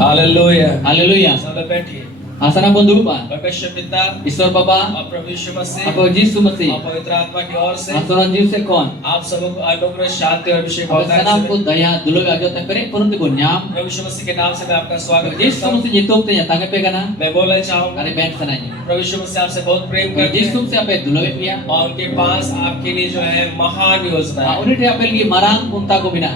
Hallelujah hallelujah सब बैठिए आसना बंधु रूपा परमेश्वर पिता ईश्वर बाबा और प्रभु यीशु मसीह आप यीशु मसीह और पवित्र आत्मा की ओर से आसना जीव से कौन आप सबको अनुग्रह शांति और अभिषेक सनाम को दया दुलोग आजो तक करे परंतु को न्याम प्रभु यीशु मसीह के नाम से मैं आपका स्वागत करता यीशु हूं। मसीह जितो ते तांगे पे गना मैं बोलना चाहूंगा अरे बैठ सनाई प्रभु यीशु मसीह आपसे बहुत प्रेम करते यीशु हैं से आपे दुलोग पिया और उनके पास आपके लिए जो है महान योजना है। उन्हें आपे लिए मरांग पुंता को बिना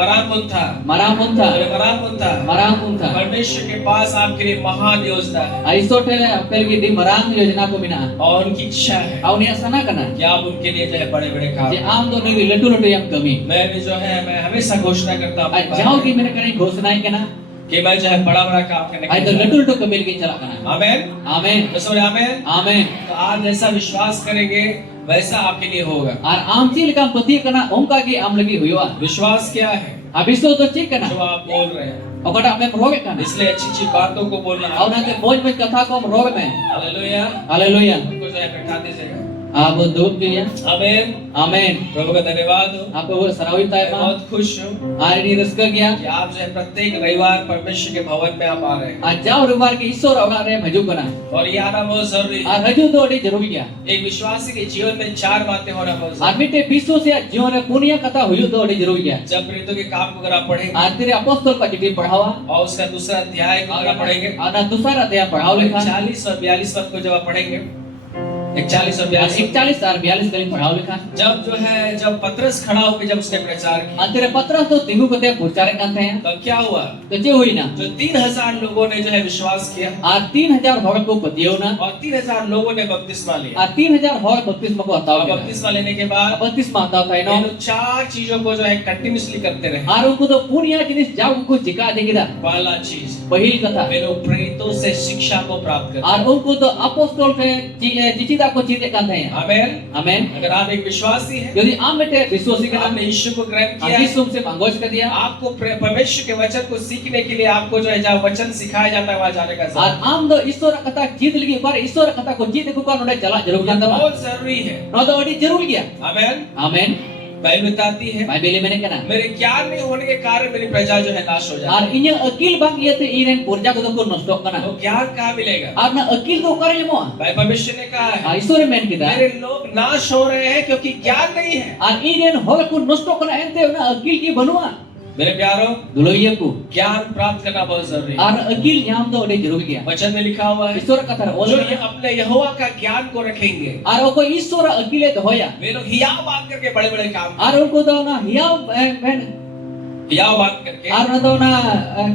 मरान पुंता मरांग पुंता मरान पुंता मरांग पुंता परमेश्वर के पास आपके लिए महान योजना योजना है Aiso tere apel gi di marang yojana ko mina. और उनकी इच्छा है Au ni asana kana. कि आप उनके लिए जो है बड़े बड़े काम Je am do ni letu letu yang kami. मैं भी जो है मैं हमेशा घोषणा करता हूँ अपने Jauh बारे ki में mena kana घोषणा kana. कि मैं जो है बड़ा बड़ा काम करने Ai के to लिए letu letu kami lagi chala kana. आमेन Amen. बस बोले आमेन Amen. तो आप जैसा विश्वास करेंगे वैसा आपके लिए होगा Ar am chi lekam pati kana onka ki am lagi huyua. विश्वास क्या है Abiso to chi kana. जो आप बोल रहे हैं Okata ame roge kana. इसलिए अच्छी अच्छी बातों को बोलना Au na te moj moj katha ko am roge me. Hallelujah Haleluya. उनको जो है बैठा दीजिएगा Ab duduk dia. आमेन Amen. प्रभु का धन्यवाद हो Apa bu sarawit मैं tay ma. बहुत खुश हूँ Hari ini raska gya. कि आप जो है प्रत्येक रविवार परमेश्वर के भवन में आप आ रहे हैं Ajau rubar ki isor orang re maju kana. और ये आना बहुत जरूरी है Ar haju do adi jaruri gya. एक विश्वासी के जीवन में चार बातें होना बहुत जरूरी Armi te biso se jiwan re punya kata huyu do adi jaruri gya. है जब प्रेरितों के काम को अगर आप पढ़ेंगे Ar tire apostol ka jiti padhawa. और उसका दूसरा अध्याय को अगर आप पढ़ेंगे Ana dusara te padhaw lekha. 40 और 42 पद को जब आप पढ़ेंगे 41 और 42 41 और 42 kali padhaw lekha. जब जो है जब पतरस खड़ा होकर जब उसने प्रचार किया Antara patras to tinggu kate purchare kan the. तब क्या हुआ तो जे हुई ना. जो 3000 लोगों ने जो है विश्वास किया Ar 3000 hor ko patiyo na. और 3000 लोगों ने बपतिस्मा लिया Ar 3000 hor baptisma ko ataw और gya. बपतिस्मा लेने के बाद Baptisma ataw tay ये no. लोग चार चीजों को जो है कंटिन्यूअसली करते रहे Ar unko to punya jinis jau ko jika de gida. पहला चीज Pahil kata. वे लोग प्रेरितों से शिक्षा को प्राप्त करते Ar unko to apostol ke cicita ko cite kan the. Amen Amen. अगर आप एक विश्वासी हैं Jadi amete biswasi kana. आपने यीशु को ग्रहण किया है, Agisum se manggos ka dia. आपको परमेश्वर के वचन को सीखने के लिए आपको जो है जहाँ वचन सिखाया जाता है वहाँ जाने का Ar जरूरत am do isora kata cid lagi par isora kata ko cid ko kan udah jala jaruk है। janta ba. बहुत जरूरी है No to adi jarul gya. Amen Amen. Bible बताती है Bible mene kana. मेरे ज्ञान नहीं होने के कारण मेरी प्रजा जो है नाश हो जाती Ar inya akil bang iete iren purja ko ko nosto है kana. तो ज्ञान कहाँ मिलेगा Ar na akil ko kare mo. भाई परमेश्वर ने कहा है Isore men kita. मेरे लोग नाश हो रहे हैं क्योंकि ज्ञान नहीं है Ar iren hol ko nosto kana ente na akil ki banua. मेरे प्यारों Duloye ko. ज्ञान प्राप्त करना बहुत जरूरी है Ar akil nyam do adi jarul gya. वचन में लिखा हुआ है Isora kata ol. जो ये अपने यहोवा का ज्ञान को रखेंगे Ar ko isora akile dohoya. वे लोग हियाव बात करके बड़े बड़े काम Ar ko do na hiaw ben हियाव बात करके ar na do na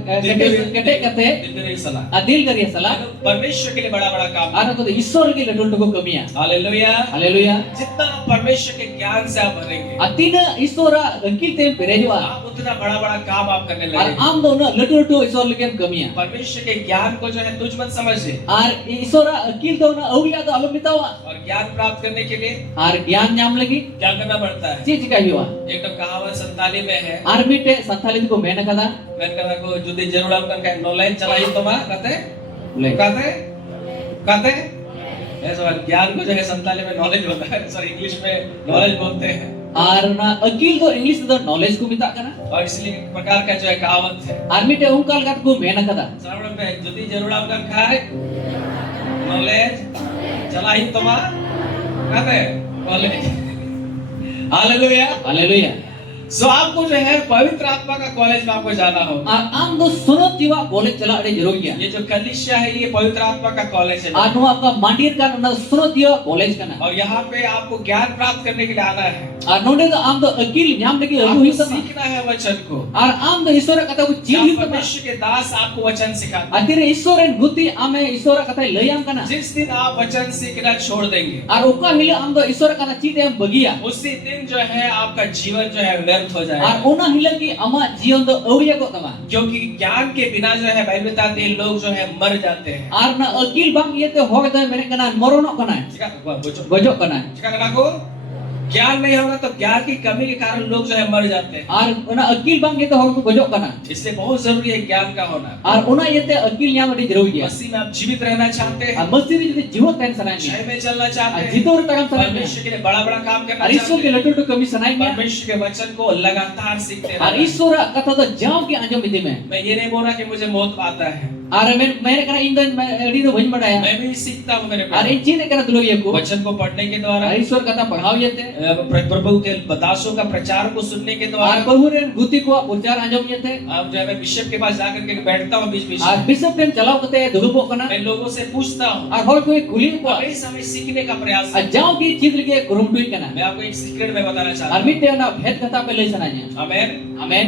kete kate दिल में नहीं सलाह adil kariya sala. परमेश्वर के लिए बड़ा बड़ा काम Ar ko isor ki ladul to ko kamiya. Hallelujah Haleluya. जितना आप परमेश्वर के ज्ञान से आप भरेंगे Atina isora akil tem perejwa. आप उतना बड़ा बड़ा काम आप करने Ar लगेंगे am do na ladul to isor likem kamiya. परमेश्वर के ज्ञान को जो है तुझ मत समझे Ar isora akil do na awiya do alum bitawa. और ज्ञान प्राप्त करने के लिए Ar gyan nyam lagi. क्या करना पड़ता है Ci jika hiwa. एक तो कहावत संताली में है Ar mite santhali ko mena kada. मैंने कहा को जुदी जरूर आप का नॉलेज चलाई तो मां कहते Le. कहते ऐसा ज्ञान को जगह संताली में नॉलेज होता है सॉरी इंग्लिश में नॉलेज बोलते हैं Ar na akil do English do knowledge ko mita kana. और इसलिए एक प्रकार का जो है कहावत है Ar mite ungkal kat ko mena kada. श्रवण में जुदी जरूर आप खाए नॉलेज चलाई तो मां कहते नॉलेज हालेलुया Haleluya. सो आपको जो है पवित्र आत्मा का कॉलेज में आपको जाना होगा Ar am do sunat jiwa boleh chala ade jarul gya. ये जो कलिसिया है ये पवित्र आत्मा का कॉलेज है Ar no आपका mandir kan na sunat jiwa college kana. और यहाँ पे आपको ज्ञान प्राप्त करने के लिए आना है Ar nonde do am do akil nyam lagi ayu आपको hi sama. सीखना है वचन को Ar am do isora kata ko ci जहाँ hi sama. परमेश्वर के दास आपको वचन सिखाते हैं Atire isoren guti ame isora kata layam kana. जिस दिन आप वचन सीखना छोड़ देंगे Ar uka hile am do isora kata ci dem bagia. उसी दिन जो है आपका जीवन जो है व्यर्थ हो Ar जाएगा ona hile ki ama jion do awiya ko tama. क्योंकि ज्ञान के बिना जो है बाइबल बताते हैं लोग जो है मर जाते हैं Ar na akil bang iete hor do mene kana moronok kana. Gojok kana. को ज्ञान नहीं होगा तो ज्ञान की कमी के कारण लोग जो है मर जाते हैं Ar ona akil bang iete hor ko gojok kana. इसलिए बहुत जरूरी है ज्ञान का होना Ar ona iete akil nyam ade jarul gya. मसीह में आप जीवित रहना चाहते हैं Ar mesti di jiwot ten sananya. क्षय में चलना चाहते Ar हैं jitor takam sananya. परमेश्वर के लिए बड़ा बड़ा काम करना Ar iso चाहते ke हैं latu to kami sananya. परमेश्वर के वचन को लगातार सीखते Ar रहना isora kata do jauh ki anjom iti me. मैं ये नहीं बोल रहा कि मुझे मौत आता है Ar mere kana indo edi do bhoj badaya. मैं भी सीखता हूँ मेरे Ar in chine kana dulo ye ko. वचन को पढ़ने के द्वारा Ar isor kata padhaw yete. प्रभु के दासों का प्रचार को सुनने के Ar द्वारा bahuren guti ko purchar anjom yete. अब जो है मैं बिशप के पास जाकर के बैठता हूँ बीच बीच Ar में bishop tem chalaw kate dulubok kana. मैं लोगों से पूछता हूँ Ar hol ko kuli ko. हमेशा मैं सीखने का प्रयास Ar jauh ki chidri ke kurumtui kana. मैं आपको एक सीक्रेट में बताना चाहता Ar हूँ mitte na bhet kata pe lei sananya. आमेन Amen.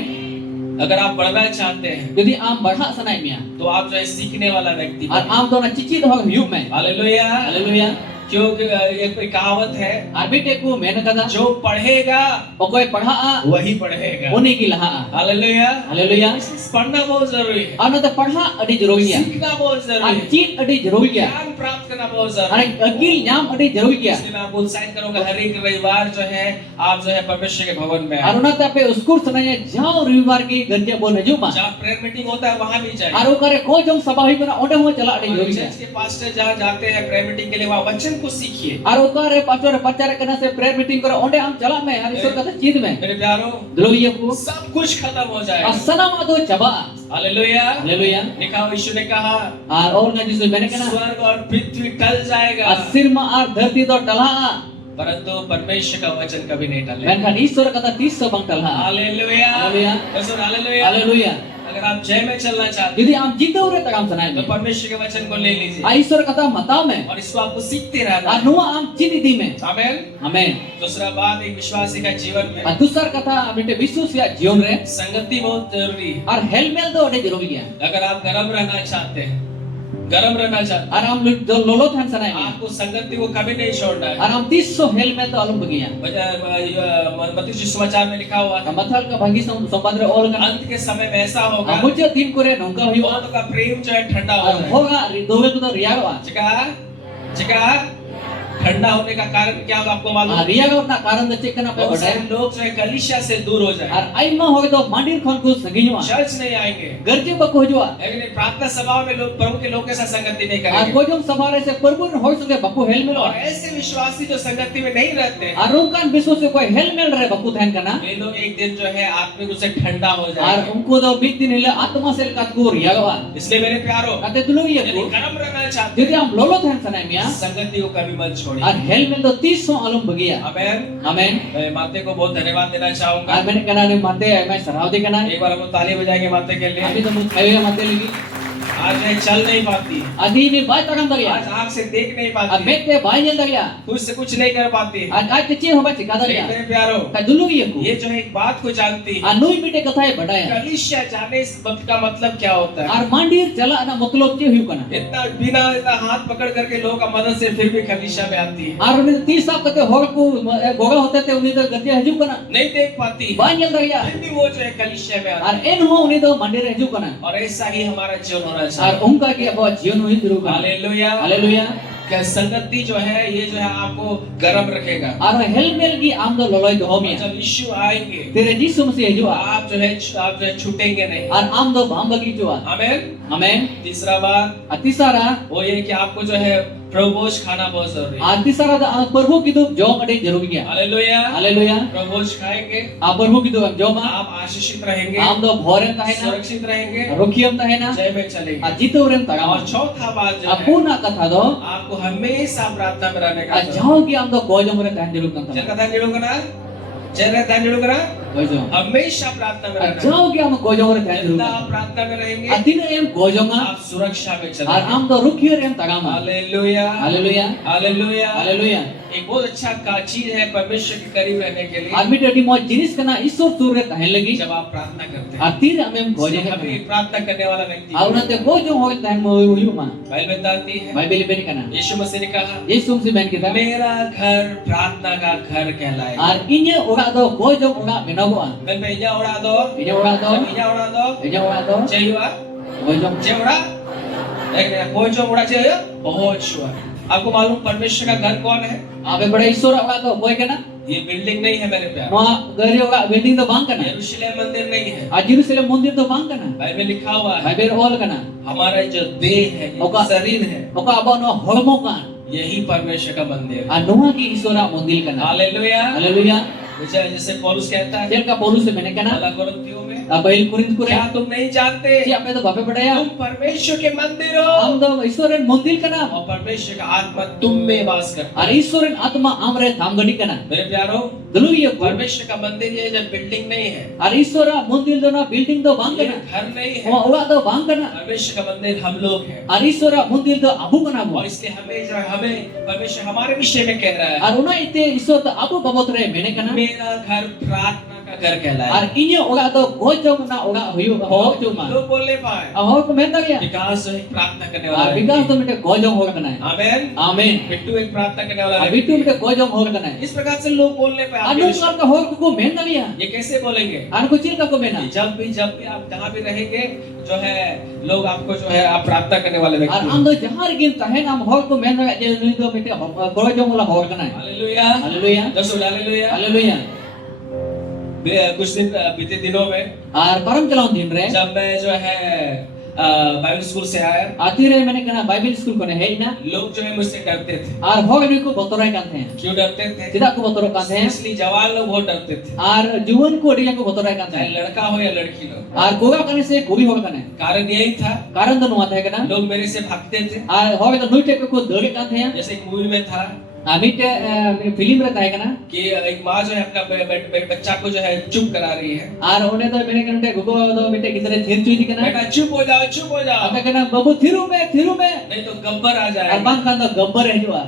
अगर आप बढ़ना चाहते हैं Jadi am berhak sanai mia. तो आप जो है सीखने वाला व्यक्ति Ar am to na cici doh hiup me. Hallelujah Haleluya. क्योंकि एक कोई कहावत है Ar bete ku mena kada. जो पढ़ेगा Okoi padha वही पढ़ेगा uni ki laha. Hallelujah Haleluya. पढ़ना बहुत जरूरी है Ar na te padha adi jaruri ya. सीखना बहुत Ar जरूरी है cit adi jaruri ya. ज्ञान प्राप्त करना बहुत Ar जरूरी है akil nyam adi jaruri ya. इसलिए मैं आपको उत्साहित करूंगा हर एक रविवार जो है आप जो है परमेश्वर के भवन में Ar आए una te ape uskur sanai jauh reward ki gerja bon haju ma. जहाँ प्रेयर मीटिंग होता है वहां भी जाइए Ar ukare ko jong sabah hi kana onde ho chala adi jaruri ya. Church के पास्टर जहाँ जाते हैं प्रेयर मीटिंग के लिए वहाँ वचन को सीखिए Ar ukare pastor percara kana se prayer meeting karo onde am chala me. Ar isor kata cid me. मेरे प्यारों Haleluya ku. सब कुछ खत्म हो जाएगा Asana ma to chaba. Hallelujah Haleluya. लिखा हुआ यीशु ने कहा Ar और ngaji su mene kana. स्वर्ग और पृथ्वी टल जाएगा Asir ma ar dharti to talha. परंतु परमेश्वर का वचन कभी नहीं टलेगा Menkan isor kata tis bang talha. Hallelujah hallelujah. सुन हालेलुया Haleluya. अगर आप जय में चलना चाहते Jadi am jita ure takam sanai हैं तो me. परमेश्वर के वचन को ले लीजिए Aisor kata mata me. और इसको आपको सीखते रहना Ar nuwa am cini di me. Amen Amen. दूसरा बात एक विश्वासी का जीवन में Atusar kata abite visus ya jion re. संगति बहुत जरूरी है Ar helmel do ade jaruri ya. अगर आप गर्म रहना चाहते हैं गर्म रहना चाहते Ar am lolot han sanai हैं me. आपको संगति को कभी नहीं छोड़ना है Ar am tisso helmel to alum bagia. मत्ती सुसमाचार में लिखा हुआ है Mathal ka bagi sombadre ol kana. अंत के समय में ऐसा होगा Amujya din kore nongka hiwa. बहुत का प्रेम जो है ठंडा हो Ar जाएगा hoga dobe ko to riyawa. चिका चिका ठंडा होने का कारण क्या होगा आपको मालूम है? Riyawa na karan da chekana pe बहुत सारे bade. लोग जो है कलीसिया से दूर हो जाए Ar aima hoy to mandir khon ko sangiwa. Church नहीं आएंगे Garje bako hojwa. लेकिन प्रार्थना सभा में लोग प्रभु के लोग के साथ संगति नहीं Ar करेंगे ko jong sabare se parbun hoy sange bako helmel और or. ऐसे विश्वासी जो संगति में नहीं रहते हैं Ar kan bisu se koi helmel re bako than kana. वे लोग एक दिन जो है आत्मिक रूप से ठंडा हो Ar जाएंगे unko do big din hile atma sel kat ko riyawa. इसलिए मेरे प्यारो Kate dulu ye यदि ko. गर्म रहना चाहते Jadi am lolot han sanai mia. हैं संगति को कभी मत Ar छोड़िए helmel do tisso alum bagia. Amen Amen. मैं माते को बहुत धन्यवाद देना चाहूंगा Ar mene kana ne mate mai sarau de kana. एक बार हम लोग ताली बजाएंगे माते के लिए Abi to mu khaye mate lagi. आज मैं चल नहीं पाती Adi ni bai takam dagia. आज आंख से देख नहीं Ar पाती bete bai jel dagia. खुद से कुछ नहीं कर पाती Ar ai kecil hoba cikada लेकिन dagia. मेरे प्यारो Ka dulu ye ko. ये जो है एक बात को जानती है Ar nui bite kathai badaya. कलीसिया जाने इस वक्त का मतलब क्या होता है Ar mandir chala ana matlab che hiu kana. इतना बिना इतना हाथ पकड़ करके लोगों का मदद से फिर भी कलीसिया में आती है Ar uni 30 साल kate hor ko goga hote te uni do garje haju kana. नहीं देख पाती Bai jel dagia. फिर भी वो जो है कलीसिया में आती Ar en ho uni do mandir haju kana. है और ऐसा ही हमारा जीवन होना Ar चाहिए unka ki abo jion hui duru kana. Hallelujah Haleluya. क्या संगति जो है ये जो है आपको गर्म रखेगा Ar helmel ki am do loloi do और homia. जब यीशु आएंगे Tere jisu masi haju. आप जो है छूटेंगे नहीं Ar am do bam bagi jua. Amen Amen. तीसरा बात Atisara. वो ये कि आपको जो है प्रभोज खाना बहुत जरूरी है Atisara da perbu kitu jom ade jaruri ya. Hallelujah Haleluya. प्रभोज खाएंगे A perbu kitu am joma. आप आशीषित रहेंगे Am do bhoren tahena. सुरक्षित रहेंगे Rokiam tahena. जय में चलेंगे A jitu rem और tagama. चौथा बात जो है Apuna katha do. आपको हमेशा प्रार्थना में रहने का A jauh ki am do gojong re tahan jarur kan जय ta. का ध्यान जोड़ोगे ना जय का ध्यान जोड़ोगे ना Gojong. हमेशा प्रार्थना में A रहना jauh ki am gojong re tahan jarur जितना kan आप ta. प्रार्थना में रहेंगे A tin em gojong a. आप सुरक्षा में Ar चलेंगे am do rukier em tagama. Hallelujah Haleluya. Hallelujah Haleluya. एक बहुत अच्छा चीज है परमेश्वर के करीब रहने के लिए Armi tadi mo jinis kana isor tur re tahan lagi. जब आप प्रार्थना करते हैं A tin am em gojong अभी re. एक प्रार्थना करने वाला व्यक्ति Aur nante gojong hoy tahan mo hiu ma. Bible बताती है Bible beni kana. यीशु मसीह ने कहा Yesus si ben kita. मेरा घर प्रार्थना का घर कहलाएगा Ar inya ora do gojong ora menago a. मैं भैया उड़ा दो Inya ora do. भैया उड़ा दो Inya ora do. जय हुआ Gojong. जय उड़ा एक मिनट कोई जो उड़ा जय बहुत शुआ आपको मालूम परमेश्वर का घर कौन है Abe bada isor ora do boy kana. ये बिल्डिंग नहीं है मेरे प्यार No gari ora building do bang kana. यरूशलेम मंदिर नहीं है A Jerusalem mandir do bang kana. Bible में लिखा हुआ है Bible all kana. हमारा जो देह है ओका। शरीर है Oka abo no hormo kan. यही परमेश्वर का मंदिर है A noa ki isora mandir kana. Hallelujah Haleluya. जैसे पौलुस कहता है Jel ka Paulus se mene kana. पहला कोरिन्थियों में Abail Korint kure. क्या तुम नहीं जानते Si ape to bape padaya. तुम परमेश्वर के मंदिर हो Am do isoren mandir kana. और परमेश्वर का आत्मा तुम में वास करता Ar isoren atma amre thamgadi kana. है मेरे प्यारो Dulu ye ko. परमेश्वर का मंदिर ये जब बिल्डिंग नहीं है Ar isora mandir do na building do bang ये kana. घर नहीं है O ora do bang kana. परमेश्वर का मंदिर हम लोग हैं Ar isora mandir do abu kana और bo. इसलिए हमें जो है हमें परमेश्वर हमारे विषय में कह रहा है Ar una ite isor do abu babot re mene kana. मेरा घर प्रार्थना का घर कहलाए। Ar inyo orang tu gojong na orang huyu hok cuma. लोग बोलने पाए Hok ko menta gaya. विकास जो है प्रार्थना करने वाला Ar व्यक्ति bigas है। tu mete gojong hok kana. आमेन। Amen. बिट्टू एक प्रार्थना करने वाला Ar व्यक्ति bitu mete gojong hok kana. है। इस प्रकार से लोग बोलने पाए आपके Anu विषय kal ka hok ko menta gaya. में। ये कैसे बोलेंगे? Anu ko cil ka ko mena. जब भी आप जहाँ भी रहेंगे जो है लोग आपको जो है आप प्रार्थना करने वाले Ar व्यक्ति हैं। am do jahar gim tahen am hok ko menta gaya je nui do mete gojong wala hok kana. Hallelujah. Haleluya. जसो हालेलुया। Haleluya. कुछ दिन बीते दिनों में Ar param chalon din re. जब मैं जो है बाइबल स्कूल से आया Atire mene kana Bible school ko ne hei na. लोग जो है मुझसे डरते थे। Ar hok ni ko botorai kan the. क्यों डरते थे? Tidak ko botorok kan the. इसलिए जवान लोग बहुत डरते थे, Ar juwan ko dia ko botorai kan चाहे the. लड़का हो या लड़की लोग। Ar koga kane se kuri hok kana. कारण यही था Karan do nuat hai kana. लोग मेरे से भागते थे। Ar hok to nui te ko dole kan the. जैसे एक मूवी में था Amit film re tai kana. कि एक माँ जो है अपना बच्चा को जो है चुप करा रही है। Ar one do mene kana gugo do mete gidre thir chui di kana. बेटा चुप हो जाओ, चुप हो जाओ, Ata kana babu thiru me नहीं तो गब्बर आ Ar जाएगा। bang kan do gabbar hai jua.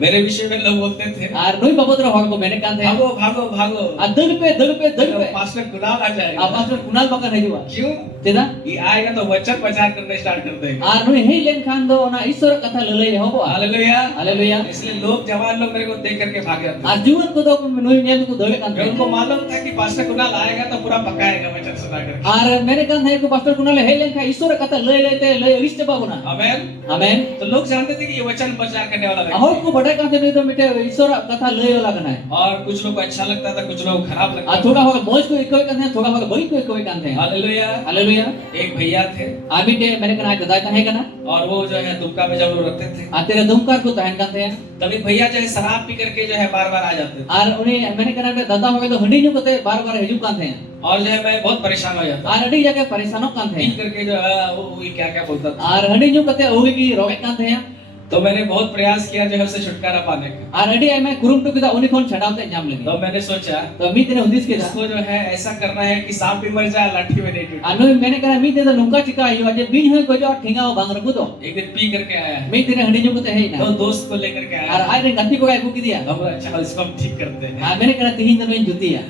मेरे विषय में लोग बोलते थे Ar nui babotro hok ko mene kan the. भागो भागो भागो, Ar dal pe तो पास्टर कुणाल आ जाएगा। Ar pastor kunal bakan hai jua. क्यों? Tidak. ये आएगा तो वचन प्रचार करना स्टार्ट कर देगा। Ar nui hei len kan do ona isor katha lalai hobo. Hallelujah. Haleluya. इसलिए लोग जवान लोग मेरे को देख करके भाग जाते थे। Ar juwan ko do nui nyel ko dole kan मैं the. उनको मालूम था कि पास्टर कुणाल आएगा तो पूरा पकाएगा वचन सुना करके। Ar mene kan hai ko pastor kunal hei len ka isor katha lei riste babuna. आमेन। Amen. तो लोग जानते थे कि ये वचन प्रचार करने वाला व्यक्ति Ahor ko badai kan the nui do mete isor katha lei wala kana hai. है। और कुछ लोग को अच्छा लगता था, कुछ लोग को खराब लगता Ar था। thoda hok moj ko ikoi kan the, thoda hok bari ko ikoi kan the. Hallelujah. Haleluya. एक भैया थे Abi de mene kan aj dadai hai kana. और वो जो है दुमका में जब वो रहते थे Atere dumkar ko tahan kan the. तभी भैया जो है शराब पी करके जो है बार बार आ जाते थे Ar uni mene kan dada hoge to handi nyu ko te bar bar hiju kan the. और जो है मैं बहुत परेशान हो जाता Ar adi jage paresano kan P the. करके जो है वो ये क्या क्या बोलता था। Ar handi nyu ko te hoge ki roge kan the. तो मैंने बहुत प्रयास किया जो है उससे छुटकारा पाने का। Ar adi ai मैं कुरुम टू किदा uni kon chhadaw te jam lagi. तो मैंने सोचा तो मी तेरे हदीस के था. इसको जो है ऐसा करना है कि सांप भी मर जाए लाठी में नहीं टूटे। Anu mene kan mi तेरे nungka chika ayu aje bin hoy ko jo thinga bang rabu to. एक दिन पी करके आया है Mi तेरे हंडी nyu ko te hei तो na. दोस्त को लेकर के आया Ar ai ren ganti ko ai ku ki dia. हम अच्छा इसको हम ठीक करते हैं। Ar mene kan tihin dan juti ya.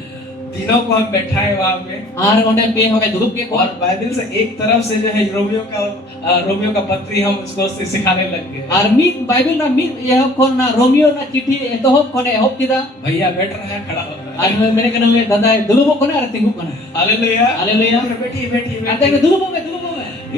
तीनों को हम बैठाए वहां पे Ar onde pe hoge durup ke ko. और बाइबल से एक तरफ से जो है रोमियो का पत्री हम उसको सिखाने लग गए। Ar mi Bible na mi ye kon na Romeo na chithi to hop kone hop kida. भैया बैठ रहा है, खड़ा हो रहा है। Ar mene kan me dada dulubo kone ar tingu kone. Hallelujah. Haleluya. बैठिए बैठिए Ante बैठिए। me dulubo me.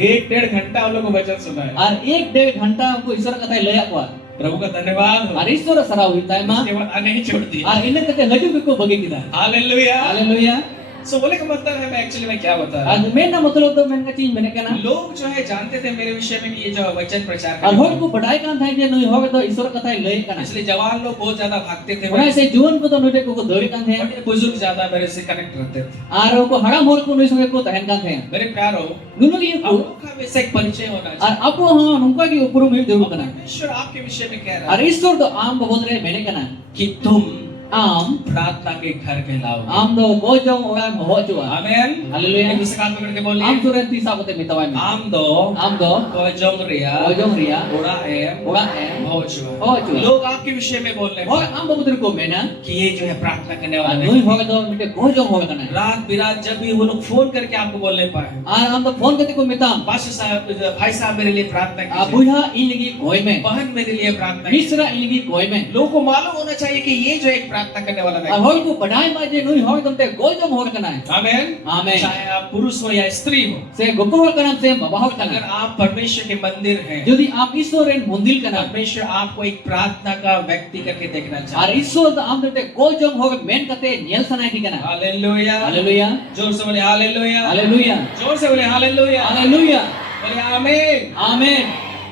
एक डेढ़ घंटा हम लोग को वचन सुना है। Ar 1.5 घंटा हमको ईश्वर कथा लया को. प्रभु का धन्यवाद हो। Ar ईश्वर सराव हिताय मा. इसके बाद आने ही छोड़ दिया। Ar ine kate laju ko bagi kida. Hallelujah. Haleluya. सो बोले का मतलब है मैं एक्चुअली मैं क्या बता रहा Ar men na matlab to men ka चीज mene kana. हूँ। लोग जो है जानते थे मेरे विषय में कि ये जो वचन प्रचार Ar करने hol ko badai kan thai je nui hoge to ईश्वर कथा लय kana. इसलिए जवान लोग बहुत ज्यादा भागते थे। Ona se juan ko to nui ko dori kan the. बड़े बुजुर्ग ज्यादा मेरे से कनेक्ट रहते थे। Ar ko haram hol ko nui sange ko tahan kan the. मेरे प्यारो Nunu ki आप ko. लोग का वैसे एक परिचय होना Ar चाहिए। apo ha nungka ki upuru mi deru kana. ईश्वर आपके विषय में कह रहा Ar है ईश्वर to am babod re mene kana. कि तुम Am प्रार्थना के घर कहलाओगे। am do bojong ora ho chua. Amen. Hallelujah. एक दूसरे का हाथ पकड़ के Am बोलिए suren tisa ko te mitawai me. आम दो Am do कोजोंग रिया bojong ria. ओड़ा एम Ora em. भोजुआ। भोजुआ। लोग आपके विषय में बोल रहे Hoge हैं am babod ko mena. कि ये जो है प्रार्थना करने वाला Nui व्यक्ति hoge to mite bojong hoge kana. रात बिरात जब भी वो लोग फोन करके आपको बोलने पाए Ar am to phone kati ko mitam. Pastor साहब भाई साहब मेरे लिए प्रार्थना कीजिए, Abuha iligi koi me. बहन मेरे लिए प्रार्थना कीजिए। Misra iligi koi me. लोगों को मालूम होना चाहिए कि ये जो एक प्रार्थना करने वाला Ar व्यक्ति hol ko badai ma je nui hoge to te gojong hoge kana. Amen. Amen. चाहे आप पुरुष हो या स्त्री हो, Se gopur hoge kana se baba hoge अगर kana. आप परमेश्वर के मंदिर हैं, Jodi am ईश्वरेन mundil kana. परमेश्वर आपको एक प्रार्थना का व्यक्ति करके देखना Ar चाहता है। ईश्वर to am te gojong hoge men kate nyel sanai ki kana. Hallelujah. Haleluya. जोर से बोले हालेलुया। Haleluya. जोर से बोले हालेलुया। Haleluya. बोले आमीन। Amen.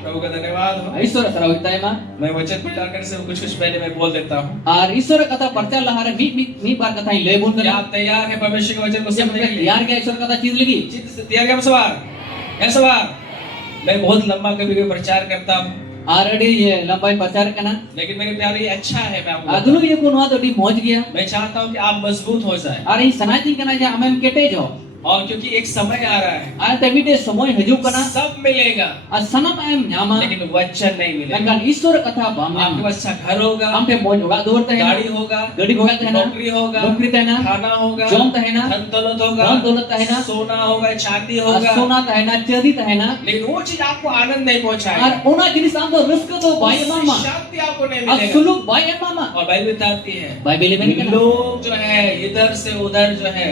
प्रभु का धन्यवाद हो। ईश्वर सराव हिताय मा. मैं वचन प्रचार करने से कुछ कुछ पहले मैं बोल देता हूँ। Ar ईश्वर कथा परचा लहारे मी बार कथा ले बोल क्या kana. आप तैयार हैं परमेश्वर के वचन को जब समझने के लिए? यार क्या ईश्वर कथा चीज लगी. चित्त से तैयार क्या सवार? क्या सवार? मैं बहुत लंबा कभी कभी प्रचार करता हूँ, Already ye lambai प्रचार kana. लेकिन मेरे प्यारे ये अच्छा है मैं आपको Adunu ye ko no to di moj gaya. मैं चाहता हूँ कि आप मजबूत हो जाए। Ar in sanai tin kana je amem kete jo. और क्योंकि एक समय आ रहा है, Ar te mite somoy hajug kana. सब मिलेगा As sanam em nyama. लेकिन वचन नहीं मिलेगा। Mengkan Isur katha bam आपके nyama. पास अच्छा घर होगा, Am te moj hoga dur tahena. गाड़ी होगा, Gadi hoga tahena. नौकरी होगा, Nokri tahena. खाना होगा, Jom tahena. धन दौलत होगा, धन दौलत tahena. सोना होगा, चांदी As होगा, sona tahena, chadi tahena. लेकिन वो चीज आपको आनंद नहीं पहुंचाएगी, Ar ona jinis am to raska to bai mama. शांति आपको नहीं As मिलेगा। suluk bai mama. और बाइबल बताती है Bai beli beli kana. लोग जो है इधर से उधर जो है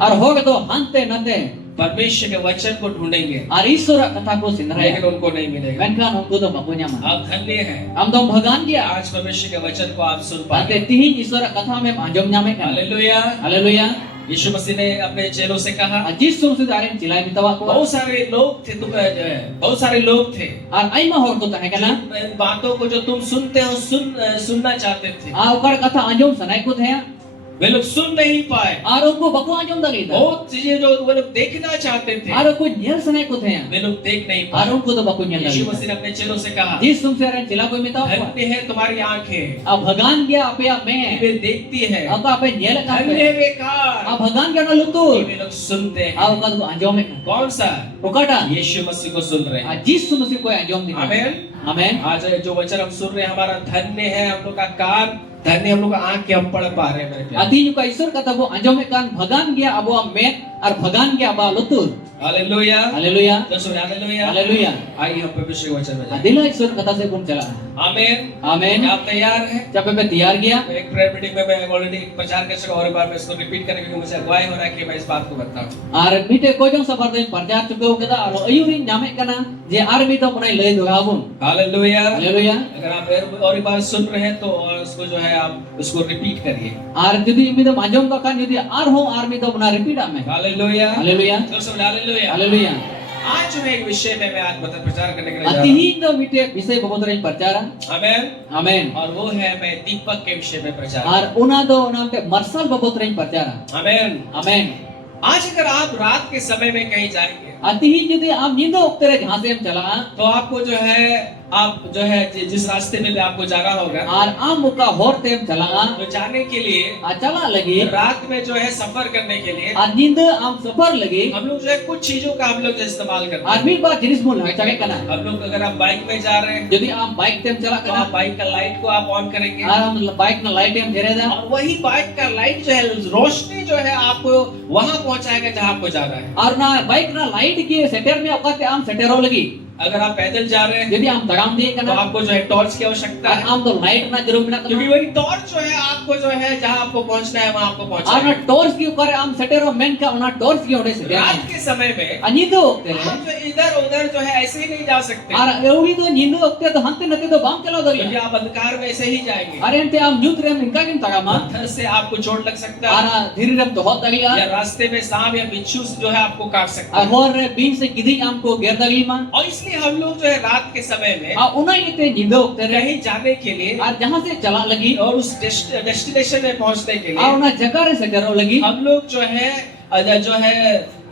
Ar hoga to hante nate. परमेश्वर के वचन को ढूंढेंगे, Ar Isur katha ko sinraya. लेकिन उनको नहीं मिलेगा। Mengkan unku to baku nyama. आप धन्य हैं, Am dom bhagan dia. आज परमेश्वर के वचन को आप सुन पाए। Ate tihin Isur katha में anjom nyame kana. Hallelujah. Haleluya. यीशु मसीह ने अपने चेलों से कहा, Ajis sum su daren cilai mitawa ko. बहुत सारे लोग थे, जो है बहुत सारे लोग थे, Ar aima hor ko tahe kana. जिन बातों को जो तुम सुनते हो सुनना चाहते थे, A ukar katha anjom sanai ko thaya. वे लोग सुन नहीं पाए। Ar unko baku anjom dali da. बहुत चीजें जो वे लोग देखना चाहते थे, Ar unko nyel sanai ko thaya. वे लोग देख नहीं Ar पाए। unko to baku nyel Yeshu dali. मसीह ने अपने चेलों से कहा, Jis sum se daren cilai ko mitawa ko. धन्य है तुम्हारी आंखें, A bhagan gya ape a me. वे देखती है, Aka ape nyel ka धन्य ape. है वे कान, A bhagan gya na lutur. वे लोग सुनते A हैं। ukar ko anjom me. कौन सा? Ukata. यीशु मसीह को सुन रहे हैं। A jis sum se ko anjom di. Amen. Amen. आज जो वचन हम सुन रहे हैं, हमारा धन्य है हम लोग का कान, धन्य हम लोग का आंख के हम पढ़ पा रहे हैं मेरे प्यारे। Ati nyuka Isur kata bo anjom me kan bhagan gya abo a me. Ar bhagan gya aba lutur. Hallelujah. Haleluya. दसो हालेलुया। Haleluya. आइए हम परमेश्वर के वचन में जाएं। Adila Isur kata se pun chala. आमेन। Amen. क्या आप तैयार हैं? जब मैं तैयार गया एक प्रेयर मीटिंग में मैं ऑलरेडी प्रचार कर चुका, और एक बार मैं इसको रिपीट करने क्योंकि मुझे अगुवाई हो रहा है कि मैं इस बात को बताऊं। और मीटे को जो सबर दिन प्रचार चुके हो कदा और अयुरी नामे कना जे आर मी तो मनाई ले दो आबुन। हालेलुया। हालेलुया। अगर आप और एक बार सुन रहे हैं तो उसको जो है आप उसको रिपीट करिए। और यदि मी तो माजम का कान यदि आर हो आर मी तो मना रिपीट आमे। हालेलुया। हालेलुया। तो सब हालेलुया। हालेलुया। आज जो है एक विषय में मैं आज प्रचार करने के लिए जा रहा अति हूं। ही तो मीटे विषय बहुत रही प्रचार। आमेन। आमेन। और वो है मैं दीपक के विषय में प्रचार। और उना दो नाम पे मरसल बहुत रही प्रचार। आमेन। आमेन। आज अगर आप रात के समय में कहीं जाएंगे अति ही यदि आप नींदो उतरे जहां से हम चला तो आपको जो है आप जो है जिस रास्ते में भी आपको जाना होगा और आम मुका होर ते हम चला तो जाने के लिए चला लगी रात में जो है सफर करने के लिए और नींद आम सफर लगी हम लोग जो है कुछ चीजों का हम लोग जो इस्तेमाल करते हैं। आदमी बात जिनिस बोल है चले कना हम लोग अगर आप बाइक में जा रहे हैं यदि आप बाइक तेम चला तो कना आप बाइक का लाइट को आप ऑन करेंगे और हम बाइक ना लाइट हम जरे दा और वही बाइक का लाइट जो है रोशनी जो है आपको वहां पहुंचाएगा जहां आपको जाना है। और ना बाइक ना लाइट की सेटर में औकात आम सेटरो लगी अगर आप पैदल जा रहे हैं यदि आम दगाम दिए तो कना आपको जो है टॉर्च की आवश्यकता और है, आम तो लाइट ना जरूर बिना क्योंकि कना वही टॉर्च जो है आपको जो है जहां आपको पहुंचना है वहां आपको और पहुंचाएगा। ना टॉर्च की ऊपर आम सेटरो मेन का ना टॉर्च की ओडे से रात के समय में अनीदो तेरे आप जो इधर उधर जो है ऐसे ही नहीं जा सकते, और एवढी तो नींद वक्ते तो हंते नते तो बाम चला क्योंकि दरिया आप अंधकार में ऐसे ही जाएंगे। अरे अंते आम न्यूत रे इनका किन तगामा पत्थर से आपको चोट लग सकता है और धीरे रम तो होत दगिया या रास्ते में सांप या बिच्छू जो है आपको काट सकता और है। होर रे बीन से किदी आम को घेर दगी मा और इसलिए हम लोग जो है रात के समय में आ उना ये नींद वक्ते रे कहीं जाने के लिए और जहां से चला लगी और उस डेस्टिनेशन में पहुंचने के आ लिए उना जगह रे सेटरो लगी हम लोग जो है जो है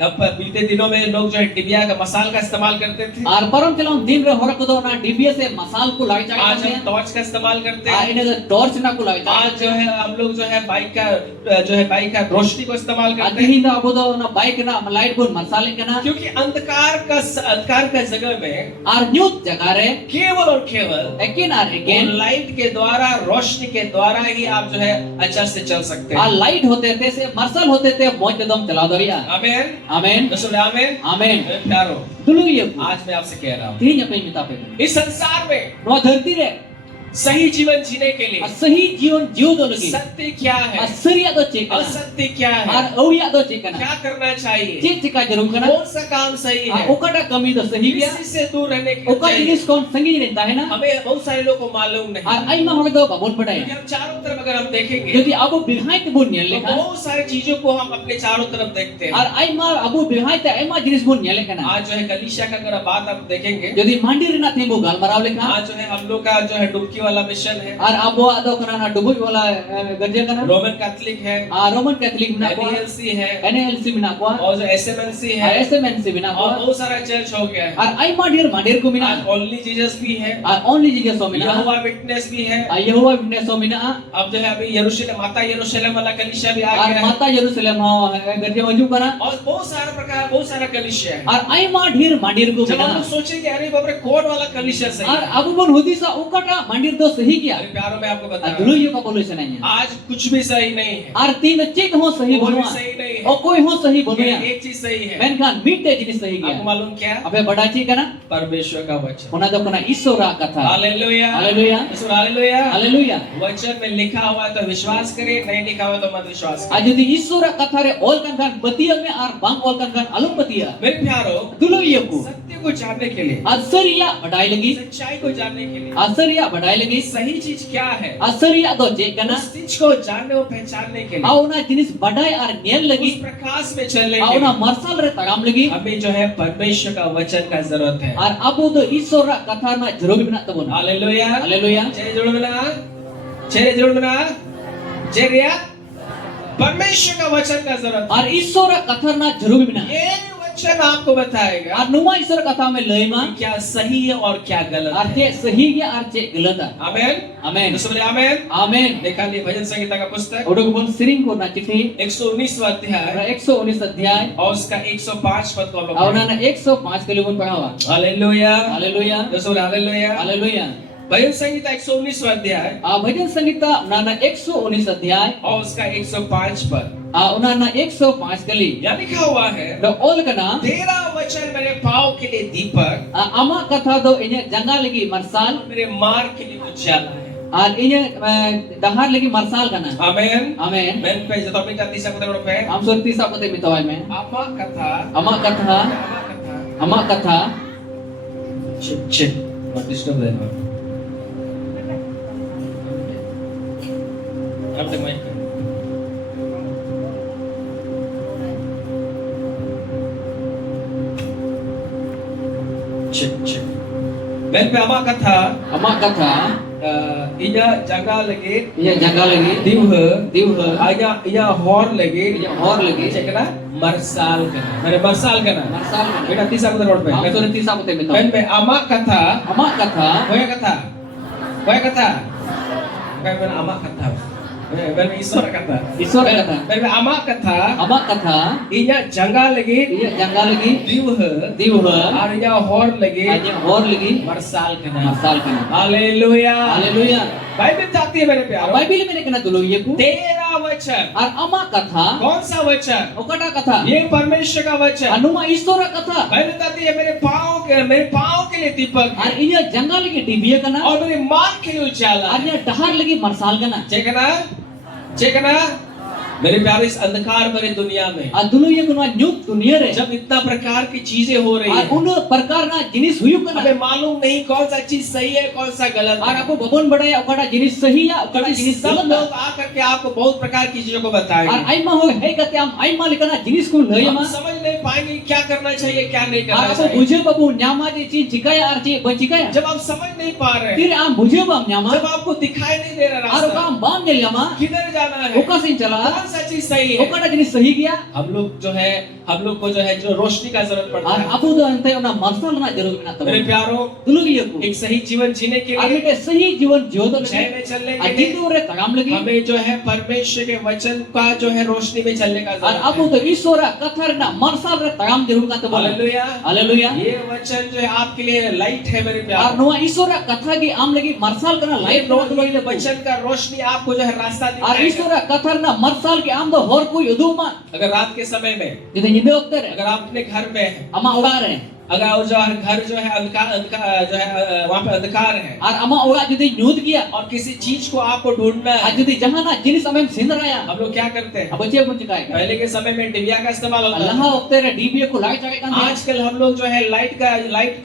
बीते दिनों में लोग जो है डिबिया का मसाल का इस्तेमाल करते थे। और परम चलो दिन रे होर को तो ना डीबीए से मसाल को लाग जाए आज हम टॉर्च का इस्तेमाल करते आ हैं। इने तो टॉर्च ना को लाग आज जो है हम लोग जो है बाइक का रोशनी को इस्तेमाल करते अति हैं, ही तो अब तो ना बाइक ना लाइट को मसाले के ना क्योंकि अंधकार का जगह में और न्यूत जगह रे केवल और केवल एकिन और एकिन लाइट के द्वारा रोशनी के द्वारा ही आप जो है अच्छा से चल सकते आ हैं। लाइट होते थे से मरसल होते थे मौज दम चला दरिया आमेन। आमेन रसूल आमेन। आमेन मेरे प्यारो, दुलु ये आज मैं आपसे कह रहा हूँ तीन अपनी मिता पे इस संसार में नो धरती रे सही जीवन जीने के लिए सही जीवन जीव दो लगी सत्य क्या है, असरिया तो चेकना असत्य क्या है, और औरिया तो चेकना क्या करना चाहिए, चेक चिका जरूर करना कौन सा काम सही है, ओकाटा कमी तो सही गया किसी से दूर रहने की ओका चाहिए। जिनिस कौन संगी रहता है ना हमें बहुत सारे लोगों को मालूम नहीं, और आई मा होले तो बाबुन पड़ाई क्योंकि हम चारों तरफ अगर हम देखेंगे यदि अब बिहाय के बुन ने तो लेखा बहुत सारी चीजों को हम अपने चारों तरफ देखते हैं। और आई मा अब बिहाय ते आई मा जिनिस बुन ने लेखा आज जो है कलीसिया का अगर बात आप देखेंगे, यदि मांडी रे ना थे वो गाल मराव लेखा आज जो है हम लोग का जो है डुबकी टंकी वाला मिशन है, Ar abo ado kana na dubuj wala gerja kana. Roman Catholic है, Roman Catholic menak ko. NLC है, NLC menak ko. और जो SMNC है, SMNC menak और ko. बहुत सारा चर्च हो गया है। Ar ai mandir ko menak. Only Jesus भी है, Only Jesus so menak. यहोवा विटनेस भी है। Yehovah Witness so menak. अब जो है अभी यरूशलेम, माता यरूशलेम वाला कलीसिया भी आ Ar गया है, mata Jerusalem ho gerja maju kana. और बहुत सारा प्रकार, बहुत सारा कलीसिया है। Ar ai mandir ko जब हम लोग menak. सोचे कि अरे बाप रे कोड वाला कलीसिया सही Ar है, abu bon hudisa ukata mandir do sahi kya. अरे प्यारों में आपको बता Ar रहा dulu हूं, yo ka pollution anya. आज कुछ भी सही नहीं है, Ar tin cik ho sahi कोई भी bonua. सही नहीं है। O koi ho sahi bonuya. एक चीज सही है, Menkan mite jinis sahi आपको kya. मालूम क्या? Abe badachi kana. परमेश्वर का वचन। Ona do kana isora katha. Hallelujah, Hallelujah. Hallelujah. Hallelujah. वचन में लिखा हुआ है तो विश्वास करे, नहीं लिखा हुआ तो मत विश्वास करे। Ajudi isora katha re ol kan batia me ar bang ol kan alum batia. मेरे प्यारों, Dulu yeku. सत्य को जानने के लिए, Asariya badai lagi. सच्चाई को जानने के लिए, Asariya badai lagi. सही चीज क्या है, Asariya do cek kana. उस चीज को जानने और पहचानने के लिए, Auna jinis badai ar niel उस lagi. प्रकाश में चलने के Auna लिए marsal re tagam lagi. हमें जो है परमेश्वर का वचन का जरूरत है। Ar abu do isora katha na jeruk bina tabuna. Hallelujah, Hallelujah. चेहरे जोड़ बना, चेहरे जोड़ बना, चेहरे परमेश्वर का वचन का जरूरत Ar isora katha na jeruk bina. है। ये वचन आपको बताएगा Ar numa isora katha me lei ma. कि क्या सही है और क्या गलत Ar है। cek sahi kya ar cek galat. आमेन, Amen. तो बोले आमेन। Amen. निकालिए भजन संगीता का पुस्तक Udah kubon sering ko na चिट्ठी 119वां अध्याय 119 अध्याय और उसका 105 पद को हम लोग और पढ़ें। ना 105 के लिए पढ़ावा. Hallelujah, Haleluya. तो बोले हालेलुया। Haleluya. भजन संगीता 119वां अध्याय भजन संगीता ना 119 अध्याय और उसका 105 पद, उना 105 के लिए यहाँ लिखा हुआ है, द ओल का ना तेरा वचन मेरे पाँव के लिए दीपक, अमा कथा दो इन्हें जंगा लगी मरसाल मेरे मार्ग के लिए उजाला है। और इन्हें दहार लगी मरसाल का ना. आमेन। Amen. मैं पे जो टॉपिक का तीसरा पद पे हम सुरती सा पते मितवाय में आमा कथा, अमा कथा अमा कथा चिट मत डिस्टर्ब देना। अब तक माइक चिट मैं पे आमा कथा इया जगह लगे, ये जंगा लगी दिव इया हॉर लगे, ये और लगी चकना मरसाल करना, मेरे मरसाल करना मरसाल का बेटा तीसरा पद रोड पे हम सुरती सा पते मितवाय मैं पे आमा कथा अमा कथा होया कथा मैं आमा कथा मैं ईश्वर कथा ईश्वर कथा मैं आमा कथा अमा कथा इया जगह लगे, ये जंगा लगी दिव और इया हॉर लगे, ये और लगी मरसाल करना। मरसाल का. Hallelujah, Haleluya. बाइबल कहती है मेरे प्यारों, बाइबिल में लेकिन दulu ये को तेरा वचन, और अमा कथा कौन सा वचन? ओकटा कथा ये परमेश्वर का वचन। अनुमा ईश्वर कथा बाइबल कहती है मेरे पाँव के लिए दीपक है, और इन्हें जंगल लगी टीबीए कना और मेरे मार्ग के लिए उजाला और है। ये डहार लगी मरसाल कना चेकना मेरे प्यारे इस अंधकार भरे दुनिया में और दुनु ये कुनवा न्यूक दुनिया रे जब इतना प्रकार की चीजें हो रही और है, उन प्रकार ना जिनिस हुई कना हमें मालूम नहीं कौन सा चीज सही है कौन सा गलत और है। आपको बबन बड़े ओकटा जिनिस सही या ओकटा क्योंकि जिनिस सब गलत लोग आकर के आपको बहुत प्रकार की चीजों को और बताएंगे, आइमा हो है कहते हम आइमा लिखना जिनिस को लय हम मा समझ नहीं पाएंगे क्या करना चाहिए क्या नहीं और करना आपको चाहिए। बुझे बाबू न्यामा जी चीज चिकाया और चीज बचिकाया जब आप समझ नहीं पा रहे हैं, फिर आम बुझे बाम न्यामा जब आपको दिखाई नहीं दे रहा और रास्ता, काम बाम ने लिया मा किधर जाना है, ओका सिंह चला कौन सा चीज सही है, ओकटा जिनिस सही गया हम लोग को जो है जो रोशनी का जरूरत पड़ता और है। आपको तो अंत ना मरसल ना जरूर ना मेरे तब प्यारों, दुनु ये को एक सही जीवन जीने के और लिए, बेटे सही जीवन जियो तो जय में चलने के अजीत लिए रे तगाम लगी हमें जो है परमेश्वर के वचन का जो है रोशनी में चलने का और जरूरत आपको है। तो ईश्वर कथर ना मरसल रे तगाम जरूर का तो बोले हालेलुया, हालेलुया ये वचन जो है आपके लिए लाइट है मेरे और प्यारों। नुआ ईश्वर कथा की आम लगी मरसल करना ये लाइट नो तो ये वचन का रोशनी आपको जो है रास्ता और दिखाएगा। ईश्वर कथर ना मरसल के आम तो हर कोई उदुमा अगर रात के समय में, जिते निंदे वक्त रे अगर आप अपने घर में हैं, अमा उड़ा रे अगर वो जो है घर जो है अंधकार जो है वहाँ पे अंधकार है और अमा उड़ा जिते न्यूद किया और किसी चीज को आपको ढूंढना आज है, जिते जहां ना जिनिस समय में सिंध रहा हम लोग क्या करते हैं? अब बच्चे कुछ काय पहले के समय में डिबिया का इस्तेमाल होता अल्लाह था, वक्त रे डीबीए को लाइट जाके kan आजकल हम लोग जो है लाइट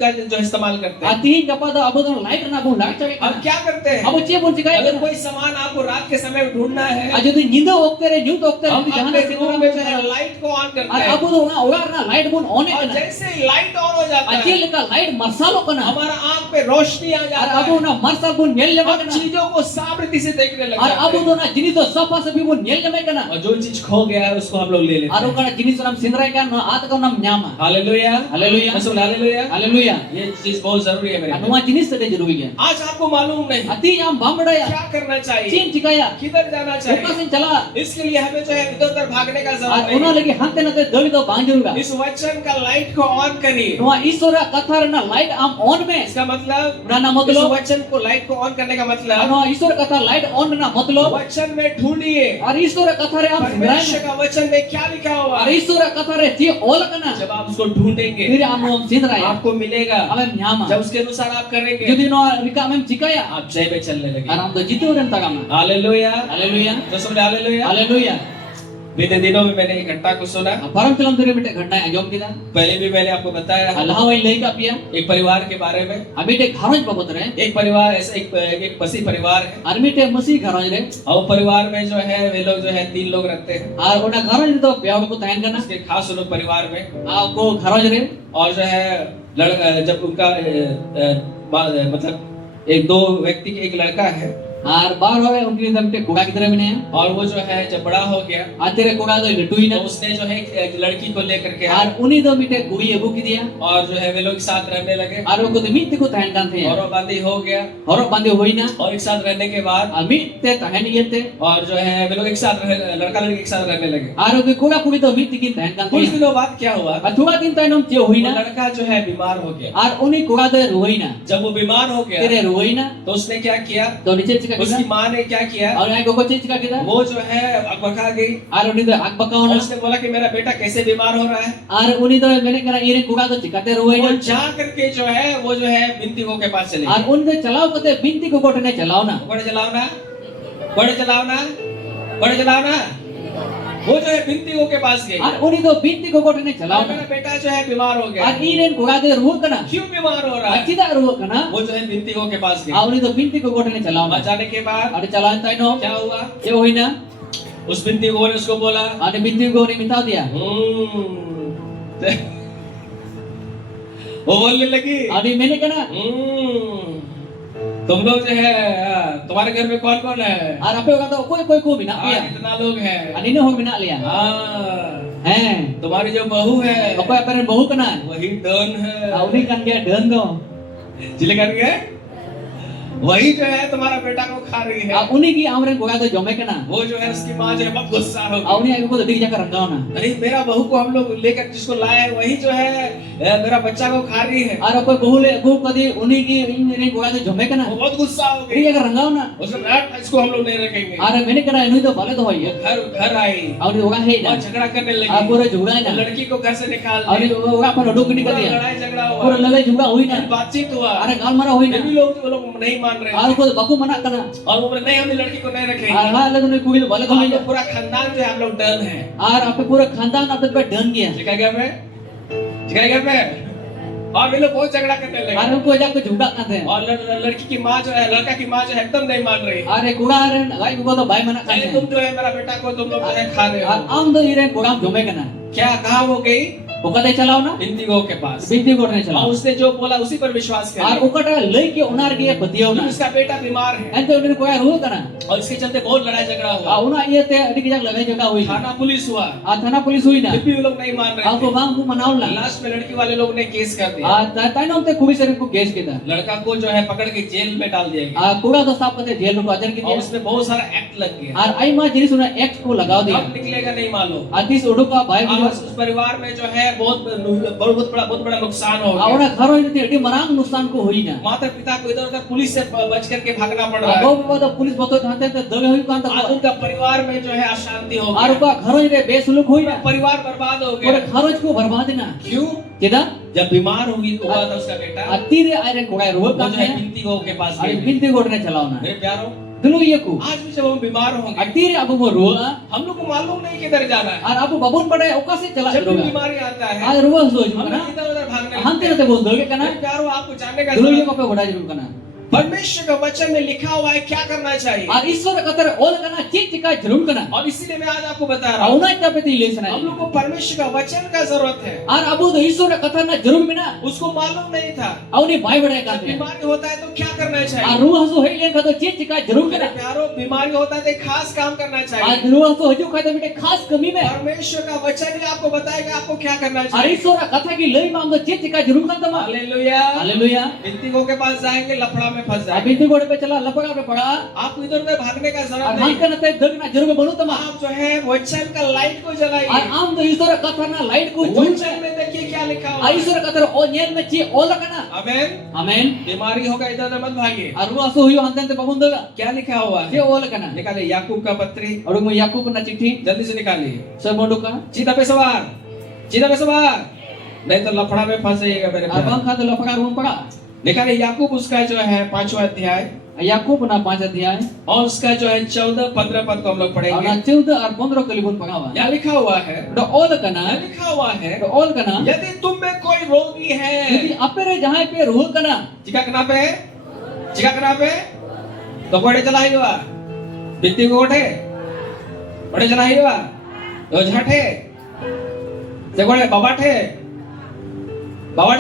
का जो इस्तेमाल करते हैं। आती कपा तो अब तो लाइट ना को लाइट जाके अब क्या करते हैं? अब बच्चे कुछ काय अगर कोई सामान आपको रात के समय में ढूंढना है, आज जिते निंदे वक्त रे न्यूद वक्त हम रे जहां अपने ना रूम में जो है लाइट को ऑन करते और हैं अब तो ना उड़ा ना लाइट बोन ऑन और है जैसे लाइट ऑन हो जाता Aje है, leka light marsalo kana. हमारा आंख पे रोशनी आ Ar जाता abu है, na marsal bun nyel lema हम kana. चीजों को साफ रीति से देखने लग Ar जाते abu हैं, do na jinis do sapa sabi bun nyel lema kana. और जो चीज खो गया है उसको हम लोग ले लेते Aru हैं। kana jinis nam sindrai kan no at ka nam nyama. Hallelujah, Hallelujah. मैं सब हालेलुया। Hallelujah. ये चीज बहुत जरूरी है मेरे लिए। Anuma jinis tade jaruri ya. आज आपको मालूम नहीं Ati am bamdaya. क्या करना चाहिए, Chin chikaya. किधर जाना चाहिए, Ukasin chala. इसके लिए हमें जो है इधर उधर भागने का Ar जरूरत una नहीं। lagi hante nate dali do bangjurga. इस वचन का लाइट को ऑन करिए। Nua isora kathar na light am on me. इसका मतलब, Nana इस matlab. वचन को लाइट को ऑन करने का मतलब, Nua isora kathar light on na matlab. वचन में ढूंढिए Ar isora kathar am sindrai परमेश्वर me. का वचन में क्या लिखा हुआ Ar है। isora kathar ti ola kana. जब आप उसको ढूंढेंगे Diri am sindrai. आपको मिलेगा, Amem nyama. जब उसके अनुसार आप करेंगे Jadi no rika amem chikaya. आप जय में चलने लगे। Aram do jitu ren tagama. Hallelujah, Hallelujah. तो सब हालेलुया। Hallelujah. बीते दिनों में मैंने एक घटना को सुना, Param chalam diri mite घटना ajom kita. पहले भी मैंने आपको बताया Allah wai lei ka pia. एक परिवार के बारे में। Abi te gharoj babot re. एक परिवार ऐसा एक मसीह परिवार है, Armi te masi gharoj re. और वो परिवार में जो है वे लोग जो है 3 लोग रहते हैं। Ar ona gharoj to biaw ko tahan kana. उसके खास लोग परिवार में, A ko gharoj re. और जो है लड़का जब उनका मतलब एक दो व्यक्ति एक लड़का है, Ar bar hoye unki damte kuda kidra mine. और वो जो है जब बड़ा हो गया Atere kuda do letui तो na. उसने जो है एक लड़की को लेकर के आया, Ar uni do mite kuri egu ki dia. और जो है वे लोग साथ रहने लगे, Ar ko de mit ko tahan kan the. और वो बंदी हो गया, Horok bandi hoina. और एक साथ रहने के बाद Ami te tahan yete. और जो है वे लोग एक साथ लड़का लड़की एक साथ रहने लगे। Ar ko kuda kuri do mit kin tahan kan कुछ the. दिनों बाद क्या हुआ, Ar thoda din tainom che वो hoina. लड़का जो है बीमार हो गया। Ar uni kuda do roina. जब वो बीमार हो गया Tere roina. तो उसने क्या किया, To niche chika उसकी kita. माँ ने क्या किया, Aur ai gogo chika kita. वो जो है अकबका गई Ar uni do ak और bakaona. उसने बोला कि मेरा बेटा कैसे बीमार हो रहा है। Ar uni do mene kana ire kuda do chikate वो roina. जा करके जो है वो जो है बिनती को के पास चले Ar गए। uni do chalao kate binti ko gotne chalao na. बड़े चलाओ ना, बड़े चलाओ ना, बड़े चलाओ ना। वो जो है बिनती को के पास गई, Ar uni do binti ko gotne chalao और मेरा na. बेटा जो है बीमार हो गया। Ar iren kuda do ruwa kana. क्यों बीमार हो रहा Ar है, chida ruwa kana. वो जो है बिनती को के पास गई। Ar uni do binti ko gotne chalao वहाँ na. जाने के बाद Ar chalao taino. क्या हुआ, Che hoina. उस बिनती को ने उसको बोला, Ar binti ko ni minta dia. वो बोलने लगी, Ar mene kana. तुम लोग जो है तुम्हारे घर में कौन कौन है, Ar ape kata koi ko bina हाँ, dia. कितना लोग हैं, Ani no ho bina liya. हाँ, Eh. तुम्हारी जो बहू है Apa aperen bahu kana. वही डन है, Auni kan dia dan do. जिले करके वही जो है तुम्हारा बेटा को खा रही है। Uni ki amren goya do jome kana. वो जो है उसकी माँ जो है बहुत गुस्सा हो गई। Auni ai ko dik jaka rangao na. अरे मेरा बहू को हम लोग लेकर जिसको लाए हैं, वही जो है मेरा बच्चा को खा रही है। Ar koi bahu le go kadi uni ki ine goya do jome वो kana. बहुत गुस्सा हो Dik गई, jaka rangao na. उसने कहा इसको हम लोग नहीं रखेंगे। Ar mene kana inu do bale do hoye. घर आई Auni oga hei और na. झगड़ा करने Ar लगी, pura jugda वो na. लड़की को घर से निकाल Auni दिया, oga pa rodok ni पूरा kadiya. लड़ाई झगड़ा Pura हुआ, lagay jugda hui फिर na. बातचीत हुआ, Ar gal mara hui फिर na. भी वो लोग नहीं मान रहे Ar थे। ko baku mana kana. और वो बोले नहीं हम लड़की को नहीं Ar रखेंगे। ha le do kuri do bale do हम hoye. लोग पूरा खानदान जो है हम लोग डन है। Ar ape pura khandan ape pe dan gaya. जगह क्या पे, जगह क्या पे, और वे लोग बहुत झगड़ा करने लगे। Ar ko ja ko jugda kan the. और लड़की की माँ जो है, लड़का की माँ जो है एकदम नहीं मान रही। Are kuda aren gai ko do bai mana kan अरे the. तुम जो है मेरा बेटा को तुम लोग जो है खा रहे Ar हो। am do ire kuda jome kana. क्या कहा वो गई Okata chalao na. बिंदिगो के पास, Binti gotne और chalao. उसने जो बोला उसी पर विश्वास Ar कर okata lei ke onar ge patiyau na. उसका बेटा बीमार है Ante uni ko ruwa kana. और इसके चलते बहुत लड़ाई झगड़ा हुआ, Una iya te adik jak lagai jaga hui. थाना पुलिस हुआ, Thana police hui na. फिर भी वो लोग नहीं मान रहे Aku थे। bang ku manaul na. Last में लड़की वाले लोग ने केस कर दिया, Tai nom te kuri sere ku case kita. लड़का को जो है पकड़ के जेल में डाल दिया गया, Kuda do sap kate jail ko ajar ki और dia. उसमें बहुत सारा एक्ट लग गया। Ar ai ma jinis una act ko lagao कब diya. निकलेगा नहीं मालूम। Adis odu ka bai और ko. उस परिवार में जो है बहुत बड़ा नुकसान हो गया। Auna kharo ini edi marang nuskan ko hui na. माता पिता को इधर उधर पुलिस से बच करके भागना पड़ रहा है। Abo ba da police bato thante te dole hui kan ta. आज उनका परिवार में जो है अशांति हो Ar गया, ka kharo ini besuluk hui पूरा na. परिवार बर्बाद हो Pura गया। kharoj ko barbad na. क्यों, Kida? जब बीमार होगी तो हुआ था उसका बेटा, Atire aire ko gai ruwa वो kan जो है hai. बिनती को के पास Ari गए। binti gotne chalao na. मेरे प्यारों, Dulu iya ku. आज भी जब हम बीमार होंगे Atire abu mo ruwa. हम लोग को मालूम नहीं किधर जाना है। Ar abu babon pada oka se chala जब भी ruwa. बीमारी आता है Ar ruwa so हम jum लोग kana. इधर उधर भागने Hante लगते na te हैं। bol dol ke kana. मेरे प्यारों, आपको जानने का Dulu iya जरूरत ko pe goda jum kana. परमेश्वर का वचन में लिखा हुआ है क्या करना चाहिए, Ar Iswara kata ol kana cik cika jarur kana. और इसीलिए मैं आज आपको बता रहा हूँ Auna ita peti lesana. हम लोग को परमेश्वर का वचन का जरूरत है। Ar abu do Iswara kata na jarur mina. उसको मालूम नहीं था Auni bai bade जब kate. बीमारी होता है तो क्या करना Ar चाहिए। ruh hasu heilen kata cik cika jarur मेरे kana. प्यारों, बीमारी होता है तो एक खास काम करना Ar चाहिए। ruh hasu haju kata bete khas kami me. परमेश्वर का वचन ही आपको बताएगा आपको क्या करना Ar चाहिए। Iswara kata ki lei mam do cik cika jarur kan tama. Hallelujah. Hallelujah. बिंतिकों के पास जाएंगे लफड़ा में फंस जाएंगे। Abinti gode pe chala lapada pe pada. आपको इधर उधर भागने का Ar जरूरत hang नहीं। kana te dag na jarur banu tama. आप जो है वचन का लाइट को Ar जलाइए। am do Iswara kata na light ko jul वचन me. में देखिए क्या लिखा हुआ Ar है। Iswara kata o nyel me chi ola kana. आमेन। Amen. बीमारी होगा इधर उधर मत भागिए। Ar ruh hasu huyo hanten te babun doga. क्या लिखा हुआ Che है, ola kana. निकालिए याकूब का पत्री, Aru mo Yakub na चिट्ठी जल्दी से निकालिए। से मोडुका. चीता पे सवार, चीता पे सवार, नहीं तो लफड़ा में फंस जाइएगा मेरे Ar bang प्यारे। kata lapaka rum pada. निकालिए याकूब उसका जो है 5वां अध्याय Yakub na 5 अध्याय और उसका जो है 14-15 पद को हम लोग और पढ़ेंगे। 14 और 15 कलीबन पढ़ावा. यहाँ लिखा हुआ है, Do all kana. यहाँ लिखा हुआ है, Do all kana. यदि तुम में कोई रोगी है, यदि अपरे जहां पे रूह kana. चिका कना पे, चिका कना पे, तो कोड़े चलाइएगा, बित्ती को उठे, कोड़े चलाइएगा, तो झटे, से कोड़े बाबाटे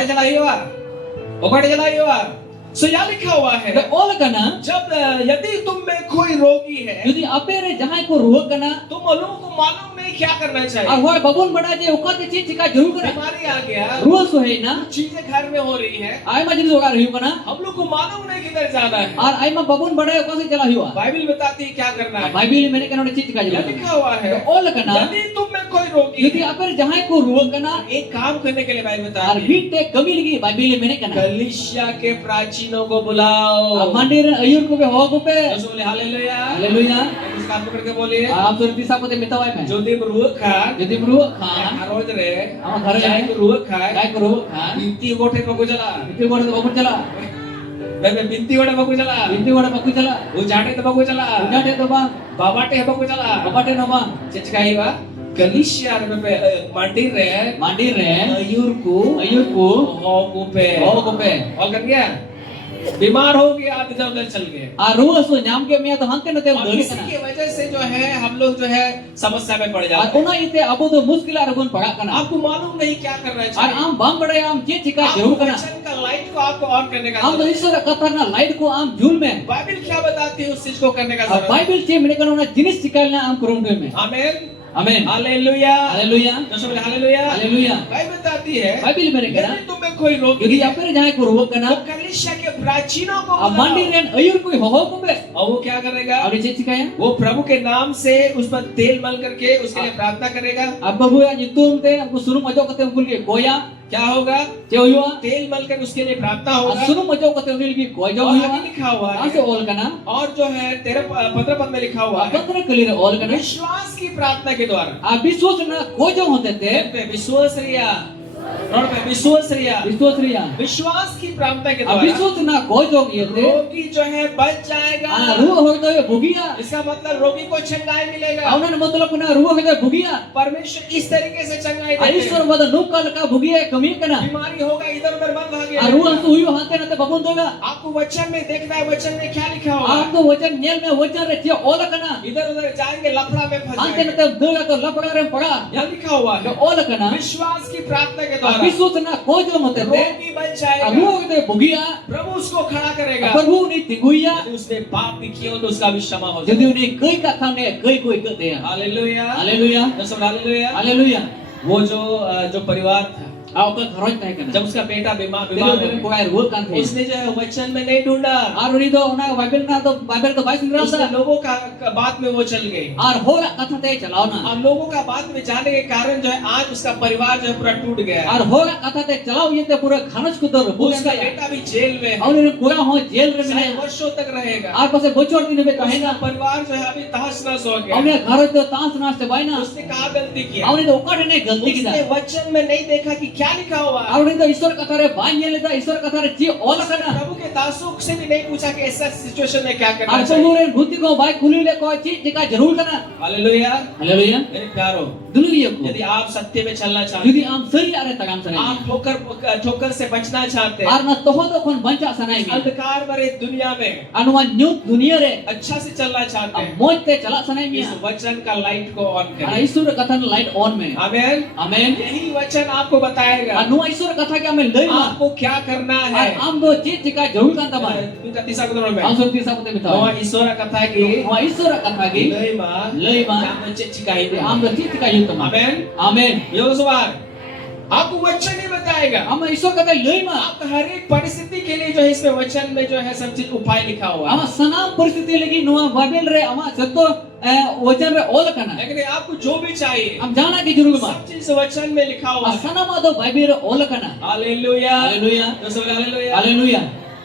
चलाइएगा, कोड़े चलाइएगा। सो यहाँ लिखा हुआ है, Do all kana. जब यदि तुम में कोई रोगी है, यदि अपरे जहां को रूह kana. तुम लोगों को मालूम नहीं क्या करना और चाहिए। वो babun बड़ा जे उकते चीज चिका जरूर करा. बीमारी आ गया, रूह सो है ना. चीजें घर में हो रही है, आय मा जिन जोगा रही kana. हम लोग को मालूम नहीं किधर जाना है। और आय मा babun बड़ा उका से चला हुआ. बाइबल बताती है क्या करना है। बाइबल मैंने kana चीज चिका यहाँ जरूर. लिखा हुआ है, Do all kana. यदि तुम में कोई रोगी यदि है, अपरे जहां को रूह kana. एक काम करने के लिए बाइबल और बताती है, बीटे कमी लगी बाइबल मैंने kana. कलीसिया के प्राचीनों को बुलाओ। Mandir ayur ko be ho ko be. जो बोले हालेलुया, Haleluya. इसका हाथ पकड़ के बोलिए, आप सुरती सा को ते मितावाय में. जो दिन रूह खा, यदि रूह खान. रोज रे, हम घर चाहे जाए. तो रूह खाए, काय को रूह खान. बिंती गोठे पकड़ चला, इतने बड़े तो बाबू चला. मैं बिंती गोठे पकड़ चला, इतने बड़े बाबू चला. वो जाटे तो पकड़ चला, उजाटे तो बा. बाबाटे पकड़ चला, बाबाटे नो बा. चिचकाई बा, कलीसिया पे मंदिर रे, Mandir re. मयूर को, Ayur ko. हो को पे, Ho ko be. और कर गया, बीमार हो गया, इधर उधर चल गए। आ रूह सो नाम के मिया तो हंते नते और उधर इसी kana. की वजह से जो है हम लोग जो है समस्या में पड़ और जाते हैं। उना इते अबो तो मुश्किल आ रगुन पड़ा kana. आपको मालूम नहीं क्या करना और चाहिए। आम बाम बड़े आम जे चिका आपको जरूर kana. वचन का लाइट को आपको ऑन करने का आम तो जरूरत है। ईश्वर कथा ना लाइट को आम झूल में. बाइबल क्या बताती है उस चीज को करने का और जरूरत है। बाइबल चे मैंने कहा ना जिनिस चिकालना आम करूं में. आमीन, आमीन. Hallelujah, hallelujah. जो बोले हालेलुया। हालेलुया. बाइबल बताती है, बाइबल मैंने कहा यदि तुम में कोई रोगी यदि है, अपने जहां को रूह kana. तो कलीसिया के प्राचीनों को आ बुलाओ। मंदिर rain ayur ko ho ko be. और वो क्या करेगा, और ये चिकाया. वो प्रभु के नाम से उस पर तेल मल करके उसके लिए प्रार्थना करेगा। अब बबू या जितुम ते हमको सुनु मजो कते उनके लिए गोया. क्या होगा, जे हुआ. तेल मल कर उसके लिए प्रार्थना और होगा। सुनु मजो कते उनके लिए गोया और हुआ. आगे लिखा हुआ कहां से है, ओल kana. और जो है 13-15 पद में लिखा हुआ है, अपने कलीरे ओल kana. विश्वास की प्रार्थना के द्वारा। आ विश्वास ना गोजो होते थे. पे विश्वास रिया, रोड पे विश्वास रिया, विश्वास रिया. विश्वास की प्रार्थना के आ द्वारा विश्वास ना गोजो ये थे. रोगी जो है बच आ जाएगा। रूह हो तो ये भुगिया. इसका मतलब रोगी को चंगाई मिलेगा। ಅವನನ್ನ ಮೊದಲು ಪುನಃ ರೂಹ ಹೋಗಿದೆ ಭುಗಿಯ. परमेश्वर इस तरीके से चंगाई ಆ देते ಈಶ್ವರ हैं। ವದ ನೂಕಲ್ का ಭುಗಿಯ ಕಮಿ ಕನ. बीमारी होगा इधर उधर मत भागिए। ಆ ರೂಹ ಅಂತೂ ಹುಯ್ಯು ಹಾಂತೆ ನತೆ ಬಬುನ್ ದೋಗ. आपको वचन में देखना है, वचन में क्या लिखा हुआ है। ಆಂದು ವಚನ ನೇಲ್ ಮೇ ವಚನ ರೆ चे ಓಲ ಕನ. इधर उधर जाएंगे लफड़ा में फंस ಹಾಂತೆ जाएंगे। ನತೆ ದೋಗ तो ಲಪಡ ರೆ ಪಡ. यहाँ लिखा हुआ तो है, ಓಲ ಕನ. विश्वास की प्रार्थना के ಆ द्वारा ವಿಶ್ವಾಸ ನಾ ಕೋಜೋ ಮತೆ ತೆ. रोगी बच ಆ जाएगा। ರೂಹ ಹೋಗಿದೆ ಭುಗಿಯ. प्रभु उसको खड़ा करेगा। ಪ್ರಭು ನೀ ತಿಗುಯ್ಯ. यदि उसने पाप भी किए हो तो उसका भी क्षमा हो जदी जाएगा। उन्हें कई का था ने कई कोई कहते हैं. Hallelujah, hallelujah. हालेलुया। हालेलुया. वो जो परिवार था, आओ का घरों तय करना. जब उसका बेटा बीमार तेरे हो में गया, कोई रूह कान थे. उसने जो है वचन में नहीं ढूंढा, और उन्हीं तो उन्हें बाइबल ना तो बाइबल तो बाइस निकला उसने था. लोगों का बात में वो चल गई। और होगा कथा ते चलाओ ना. और लोगों का बात में जाने के कारण जो है आज उसका परिवार जो है पूरा टूट गया है। और होगा कथा ते चलाओ ये ते पूरा खानस को दर बुझ उसका गया. बेटा भी जेल में है, और इन्हें पूरा हो जेल रे में. शायद वर्षों तक रहेगा। और पासे बोचोर दिन में कहे उसका ना. परिवार जो है अभी तहस नहस हो गया। हमने घर तो तांस नाश से बाई ना. उसने कहा गलती किया, हमने तो उकड़ ने गलती की उसने था. वचन में नहीं देखा कि क्या क्या लिखा हुआ है? Ar ini do Isor kata re ba nyele da Isor kata re ji ol kana. प्रभु के दासों से भी नहीं पूछा कि ऐसा सिचुएशन में क्या करना Ar चाहिए। pemuren buti ko bai kulile ko ji jika jarur kana. Hallelujah. Haleluya. मेरे प्यारों, Dulu ye ko. यदि आप सत्य में चलना चाहते Judi am sari are tagam हैं, sanai. आप ठोकर से बचना चाहते हैं, Ar na toho do kon bancha sanai mi. अंधकार भरे दुनिया में Anuan nyut dunia re. अच्छा से चलना चाहते हैं, Moj te chala sanai mi. इस वचन का लाइट को ऑन Ar करें। Isor kata light on me. Amen. Amen. यही वचन आपको बताएगा Anu Isor kata ke ame lei ma. आपको क्या करना Ar है। am do ji jika jarur kan tamai. तीसरा कदम में Am sur tisa pute नोआ bitau. ईश्वर कथा की Wa Isor kata gi. लय मा क्या बच्चे चिकाई दे। Am do ji jika yut tamai. Amen. Amen. योसवार आपको वचन ही बताएगा। Am Isor kata lei ma. आपका हर एक परिस्थिति के लिए जो है इसमें वचन में जो है सब चीज उपाय लिखा हुआ है। Ama sanam परिस्थिति lagi nuah Bible re ama seto wajan re ol kana. लेकिन आपको जो भी चाहिए Am jana ki jurur ma. सब चीज वचन में लिखा हुआ है। Asana ma do Bible re ol kana. Hallelujah. Haleluya. योसवार हालेलुया। Haleluya.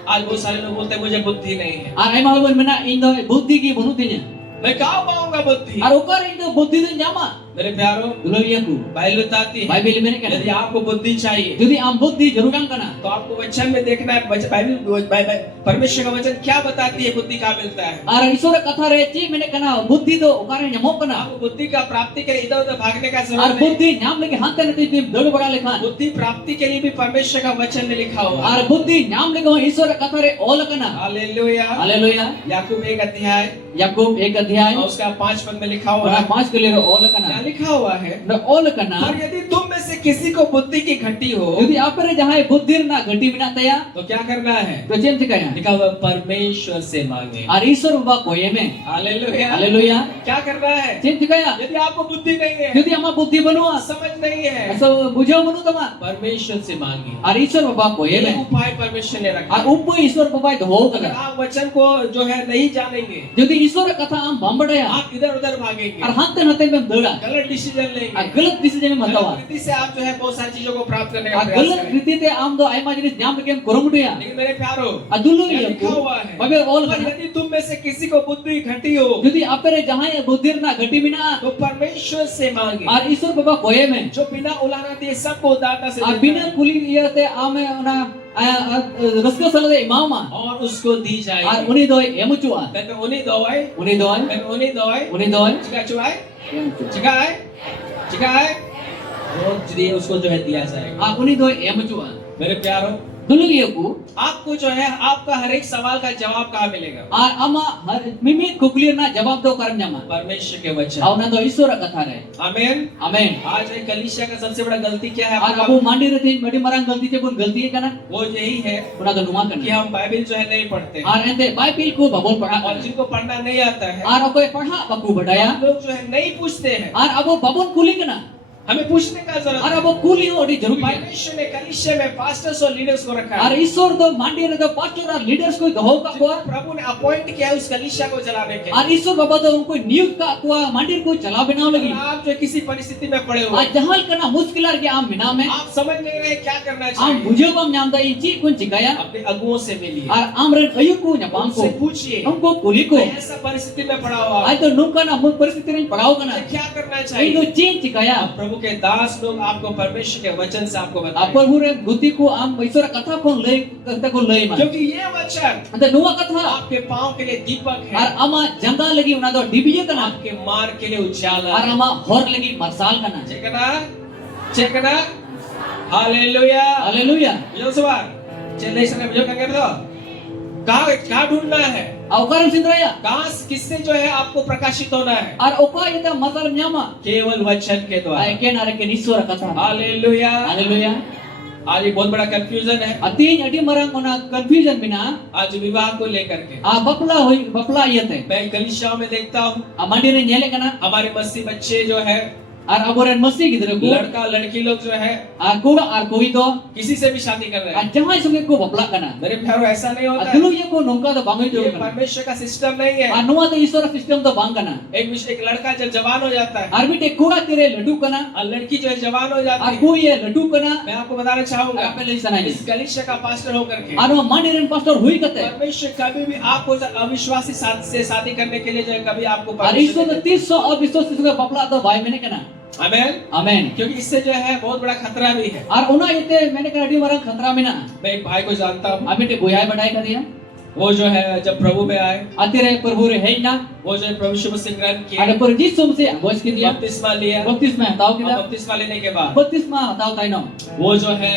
आज बहुत सारे लोग बोलते हैं मुझे बुद्धि नहीं है। Ar ai mahal mena indo buddhi ki bunutinya. मैं कहाँ पाऊंगा बुद्धि? Ar ukar indo buddhi tu nyama. मेरे प्यारों, Dulu ya ku. बाइबल बताती है Bible mene यदि kana. आपको बुद्धि चाहिए Jadi am buddhi jarur kan kana. तो आपको वचन में देखना है। बाइबल परमेश्वर का वचन क्या बताती है बुद्धि कहाँ मिलता है। Ar Isor kata re ci mene kana buddhi do ukar nyamok kana. आपको बुद्धि का प्राप्ति के लिए इधर उधर भागने का Ar जरूरत नहीं। buddhi nyam lagi hante nanti tim dod bada lekhan. बुद्धि प्राप्ति के लिए भी परमेश्वर का वचन में लिखा हुआ है। Ar buddhi nyam lagi wa Isor kata re ol kana. Hallelujah. Haleluya. याकूब 1 अध्याय Yakub 1 अध्याय और उसका 5 पद में लिखा हुआ और है। 5 के लिए ol क्या kana. लिखा हुआ है? Na ol kana. और यदि तुम में से किसी को बुद्धि की घटी हो Jadi apa re jahai buddhir na gati minat taya. तो क्या करना है? To cem cikaya. लिखा हुआ है, परमेश्वर से मांगे। Ar Isor ba koye me. Hallelujah. Haleluya. क्या करना है? Cem cikaya. यदि आपको बुद्धि नहीं है, Jadi ama buddhi banua. समझ नहीं है, Asa bujau manu tama. परमेश्वर से मांगे। Ar Isor ba koye ये me. उपाय परमेश्वर ने रखा Ar है। uppu Isor babai do अगर kana. आप वचन को जो है नहीं जानेंगे, Jadi Isor kata am bambadaya. आप इधर उधर भागेंगे, Ar hante nate me dada. गलत डिसीजन Ar लेंगे, galat decision me matawa. गलत रीति से आप जो है बहुत सारी चीजों को प्राप्त करने का Ar प्रयास galat करेंगे। riti te am do aima jinis nyam lagi kurumudiya. लेकिन मेरे प्यारों, Adulu क्या ya लिखा ku. हुआ है? Babe ol और kana. यदि तुम में से किसी को बुद्धि घटी हो Jadi apa re jahai buddhir na gati mina. तो परमेश्वर से मांगे, Ar Isor baba koye me. जो बिना उलाना दिए सबको उदारता से Ar देता bina है, kuli iya te ame ona raska salade imama. और उसको दी Ar जाएगी। uni doi emuchua. मैं उन्हीं दवाई, Uni doi. मैं उन्हीं दवाई, Uni doi. चिका चुआए, Emuchua. चिका है, वो दिए उसको जो है दिया जाएगा। Ar uni doi emuchua. मेरे प्यारों, Dulu ya ku. आपको जो है आपका हर एक सवाल का जवाब कहाँ मिलेगा? Ar ama mimit kuklir na jawab do karam nyama. परमेश्वर के वचन। Au na do Isor kata re. आमीन। Amen. आज एक कलीसिया का सबसे बड़ा गलती क्या है? Ar आपका? abu mandi reti badi marang galti te pun galti hai kana. वो यही है Una do numa कि kana. हम बाइबल जो है नहीं पढ़ते Ar ente Bible ko babol padha और kana. जिनको पढ़ना नहीं आता है, Ar akoy padha baku badaya. हम लोग जो है नहीं पूछते हैं। Ar abu babon kuli kana. हमें पूछने का जरूरत Ar है। abu kuli ho di jarur hai. परमेश्वर ने कलीसिया में पास्टर्स और लीडर्स को रखा Ar है। Isor do mandi re do pastor ar leaders ko doho ka जिनको ko. प्रभु ने अपॉइंट किया है उस कलीसिया को चलाने के Ar Isor baba do unko niyut ka ko mandi ko chala binaw लिए। lagi. आप जो किसी परिस्थिति में पड़े हुए Ar हैं, jahal kana muskilar ge am mina me. आप समझ नहीं रहे क्या करना Am चाहिए, bujau bam nyam da inci kun cikaya. अपने अगुओं से मिलिए, Ar am ren ayur ko nyapam ko. उनसे पूछिए Unko kuli ko. मैं ऐसा परिस्थिति में पड़ा हुआ हूं, Ay to nung kana mun परिस्थिति rin pagaw kana. मुझे क्या करना Ay चाहिए? to chin cikaya. अब प्रभु के दास लोग आपको परमेश्वर के वचन से आपको बताएंगे, Apal hure buti ko am Isor kata kon lei kata kon lei ma. क्योंकि ये वचन Ante nuwa kata. आपके पांव के लिए दीपक है, Ar ama jangga lagi una do dibiya kana. आपके मार्ग के लिए उजाला Ar है। ama hor lagi marsal kana. चेकना हालेलुया। Haleluya. योसुआ चले इसने मुझे क्या कर दो, कहाँ ढूंढना है, Aukaran sindraya. कहाँ किससे जो है आपको प्रकाशित होना है? Ar oka ita matal nyama. केवल वचन के Ay द्वारा। ken are ken Isor kata. Hallelujah. Haleluya. आज एक बहुत बड़ा कंफ्यूजन है Atin adi marang ona confusion mina. आज विवाह को लेकर के। Bapla iyate. मैं कलीसियाओं में देखता हूँ Amandi re nyele kana. हमारे मसीह बच्चे जो है, Ar aboren masih gidra ko. लड़का लड़की लोग जो है Ar ko ar koi do. किसी से भी शादी कर रहे हैं। Ar jahai sunge ko bapla kana. मेरे प्यारों ऐसा नहीं होता है, Adulu ye ko nongka do bangai jo ये kana. परमेश्वर का सिस्टम नहीं है। Ar nuwa do Isor system do bang kana. एक लड़का जब जवान हो जाता है Ar bite koga tire ladu kana. और लड़की जो है जवान हो जाती Ar है, ko ye ladu kana. मैं आपको बताना चाहूंगा Ar pele sana इस ni. कलीसिया का पास्टर होकर के Ar mandi ren pastor hui kate. परमेश्वर कभी भी आपको अविश्वासी से शादी करने के लिए जो है कभी आपको Ar Isor permission do tiso abisor tiso bapla do bai mene kana. Amen. Amen. क्योंकि इससे जो है बहुत बड़ा खतरा भी है। Ar una ite मैंने कहा डी मारा खतरा में ना मैं एक भाई को जानता हूँ, अभी ते बुझाई बढ़ाई कर दिया वो जो है जब प्रभु में आए, आते रहे प्रभु रे है ना वो जो है प्रभु यीशु मसीह ग्रहण किए, ada perjisum se bos ke dia बपतिस्मा लिया। baptisma tahu और kita बपतिस्मा लेने के बाद baptisma tahu tai no वो जो है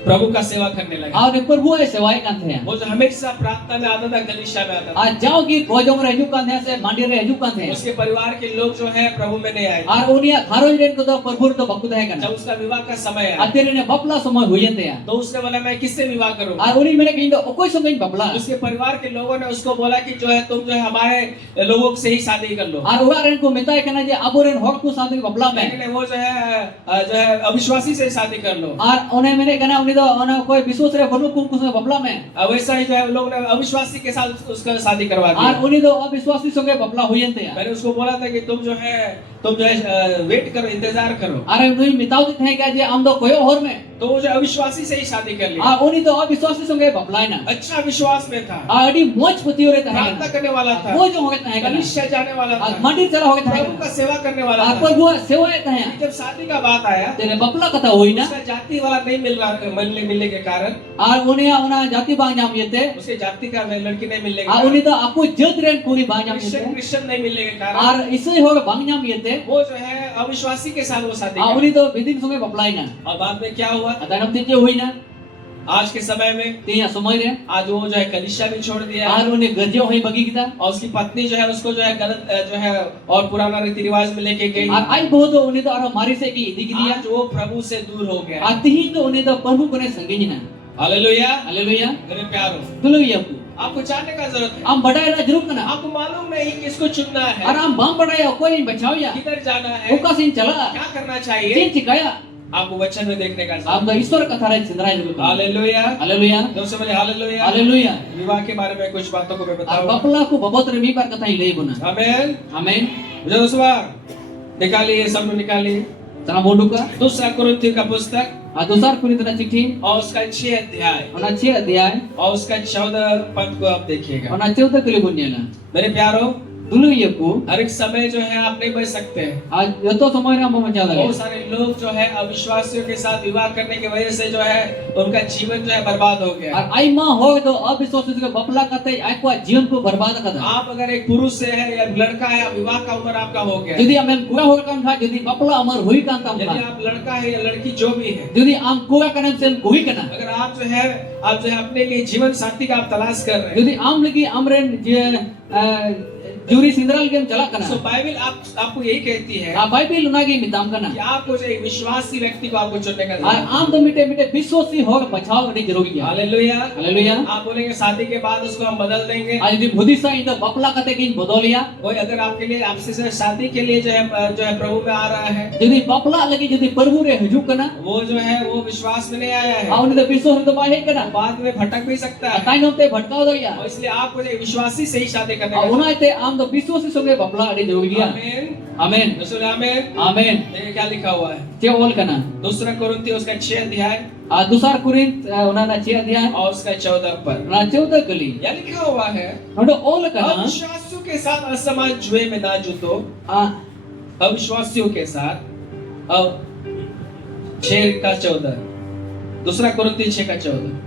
प्रभु का सेवा करने लगा। और प्रभु ऐ सेवाई kan थे वो जो हमेशा प्रार्थना में आता था, कलीसिया में आता था। आज जाओ कि भोजन रे हिजुक kan से मंदिर रे हिजुक kan थे उसके परिवार के लोग जो है प्रभु में नहीं आए। और उनिया घरों रेन को तो प्रभु तो बकुत है जब kan उसका विवाह का समय आया, आते ने बपला समय हुई थे तो उसने बोला मैं किससे विवाह करूं? और उनी मैंने कहीं तो कोई संग बपला उसके परिवार के लोगों ने उसको बोला कि जो है तुम जो है हमारे लोगों से ही शादी कर लो। और उड़ा रेन को मिताई कहना जे अबोरेन हक को शादी बपला में लेकिन वो जो है अविश्वासी से शादी कर लो। और उन्हें मैंने कहना उन्हें तो कोई विश्वास रे बनु कुम कुछ बपला में वैसा ही जो है लोग ने अविश्वासी के साथ उसका शादी करवा और दी। उन्हें तो अविश्वासी संगे बपला हुई थे मैंने उसको बोला था कि तुम जो है वेट करो, इंतजार करो। अरे उन्हें मिताऊ थे क्या जे हम तो कोई और में तो वो जो अविश्वासी से ही शादी कर ली। उन्हें तो अविश्वासी संगे बपला ना अच्छा विश्वास में था, अड़ी मोच पति हो रहे प्रार्थना थे करने वाला था, वो जो हो गए थे कलीसिया जाने वाला था, मंदिर चला हो गए प्रभु थे का सेवा करने वाला और था। प्रभु सेवाएं थे जब शादी का बात आया, तेरे बपला कथा हुई ना उसका जाति वाला नहीं मिलने के कारण, और उन्हें उन्हें जाति बांग नाम ये थे उसके जाति का लड़की नहीं मिलने के और कारण, उन्हें तो आपको जत रेन पूरी बांग नाम ये थे क्रिश्चियन नहीं मिलने के कारण, और इसलिए हो बांग नाम ये थे वो जो है अविश्वासी के साथ वो शादी और कर। उन्हें तो विदिन संगे बपलाई ना और बाद में क्या हुआ? अतः नम हुई ना आज के समय में ते समय रे आज वो जो है कलीसिया भी छोड़ दिया और उन्हें गजो हुई बगी किता और उसकी पत्नी जो है उसको जो है गलत जो है और पुराना रीति रिवाज में लेके गई। और आई बहुत उन्हें तो और मारी से की दिख दिया आज वो प्रभु से दूर हो गया। आती ही तो उन्हें तो प्रभु को ने संगे ना हालेलुया। हालेलुया मेरे प्यारो, तुलुया आपको जानने का जरूरत है। हम बढ़ाए ना जरूर करना आपको मालूम नहीं किसको चुनना और है, हम बम बढ़ाया कोई बचाओ या किधर जाना है, ओका सिंह चला क्या करना चाहिए, चिन चिकाया आपको वचन में देखने का हम तो ईश्वर कथा रे चंद्राय जरूर हालेलुया। हालेलुया दोस्तों मुझे हालेलुया। हालेलुया विवाह के बारे में कुछ बातों को मैं और बताऊं। बपला को बबत रे मी पर कथा ही ले बना आमेन। आमीन मुझे दोस्तों निकालिए, सब लोग निकालिए तना बोंडू का दूसरा कुरिन्थियों का पुस्तक दूसरा कुरिन्थियों चिट्ठी और उसका 6 अध्याय और 6 अध्याय और उसका 14 पद को आप देखिएगा। और 14 के लिए बुनियाला मेरे प्यारो, तुलुया को हर एक समय जो है आप नहीं बच सकते हैं। आज यो तो समय रे हम मचा लगे बहुत सारे लोग जो है अविश्वासियों के साथ विवाह करने की वजह से जो है उनका जीवन जो है बर्बाद हो गया। और आई मां हो तो अविश्वासी के बपला करते आई को जीवन को बर्बाद कर आप अगर एक पुरुष से है या लड़का है, विवाह का उम्र आपका हो गया, यदि हम पूरा हो काम था यदि बपला अमर हुई काम था यदि आप लड़का है या लड़की जो भी है, यदि हम पूरा करने से कोई करना अगर आप जो है अपने लिए जीवन साथी का आप तलाश कर रहे हैं, यदि आम लगी अमरेन जे जूरी सिंदराल के हम चला करना तो बाइबल आपको यही कहती है आ बाइबल उनागी मिताम करना कि आपको जो एक विश्वासी व्यक्ति को आपको चुनने का और जरूरत है। आम तो मिटे मिटे विश्वासी हो बचाव करने जरूरी है हालेलुया। हालेलुया आप बोलेंगे शादी के बाद उसको हम बदल देंगे। आज यदि बुद्धिसा इन तो बपला करते कि बदलिया कोई अगर आपके लिए आपसे जो है शादी के लिए जो है प्रभु में आ रहा है, यदि बपला लगी यदि प्रभु रे हुजू करना वो जो है वो विश्वास में नहीं आया है, आ उन्हें तो विश्वास तो बाहे करना बाद में भटक भी सकता है। ताई नोते भटकाव दरिया और इसलिए आपको जो विश्वासी से ही शादी करने आ का उनाते आम तो विश्वासी संगे बपला अड़ी जरूरी है आमीन। आमीन रसूल आमीन। आमीन देखिए क्या लिखा हुआ है, जे ओल करना दूसरा कुरिन्थियों उसका 6 अध्याय आ दूसरा कुरिन्थ उनाना 6 अध्याय और उसका 14 पद। ना 14 कली क्या लिखा हुआ है, हडो ओल करना अविश्वासियों के साथ असमान जुए में ना जुटो। आ अविश्वासियों के साथ। अब 6 का 14, दूसरा कुरिन्थियों 6 का 14,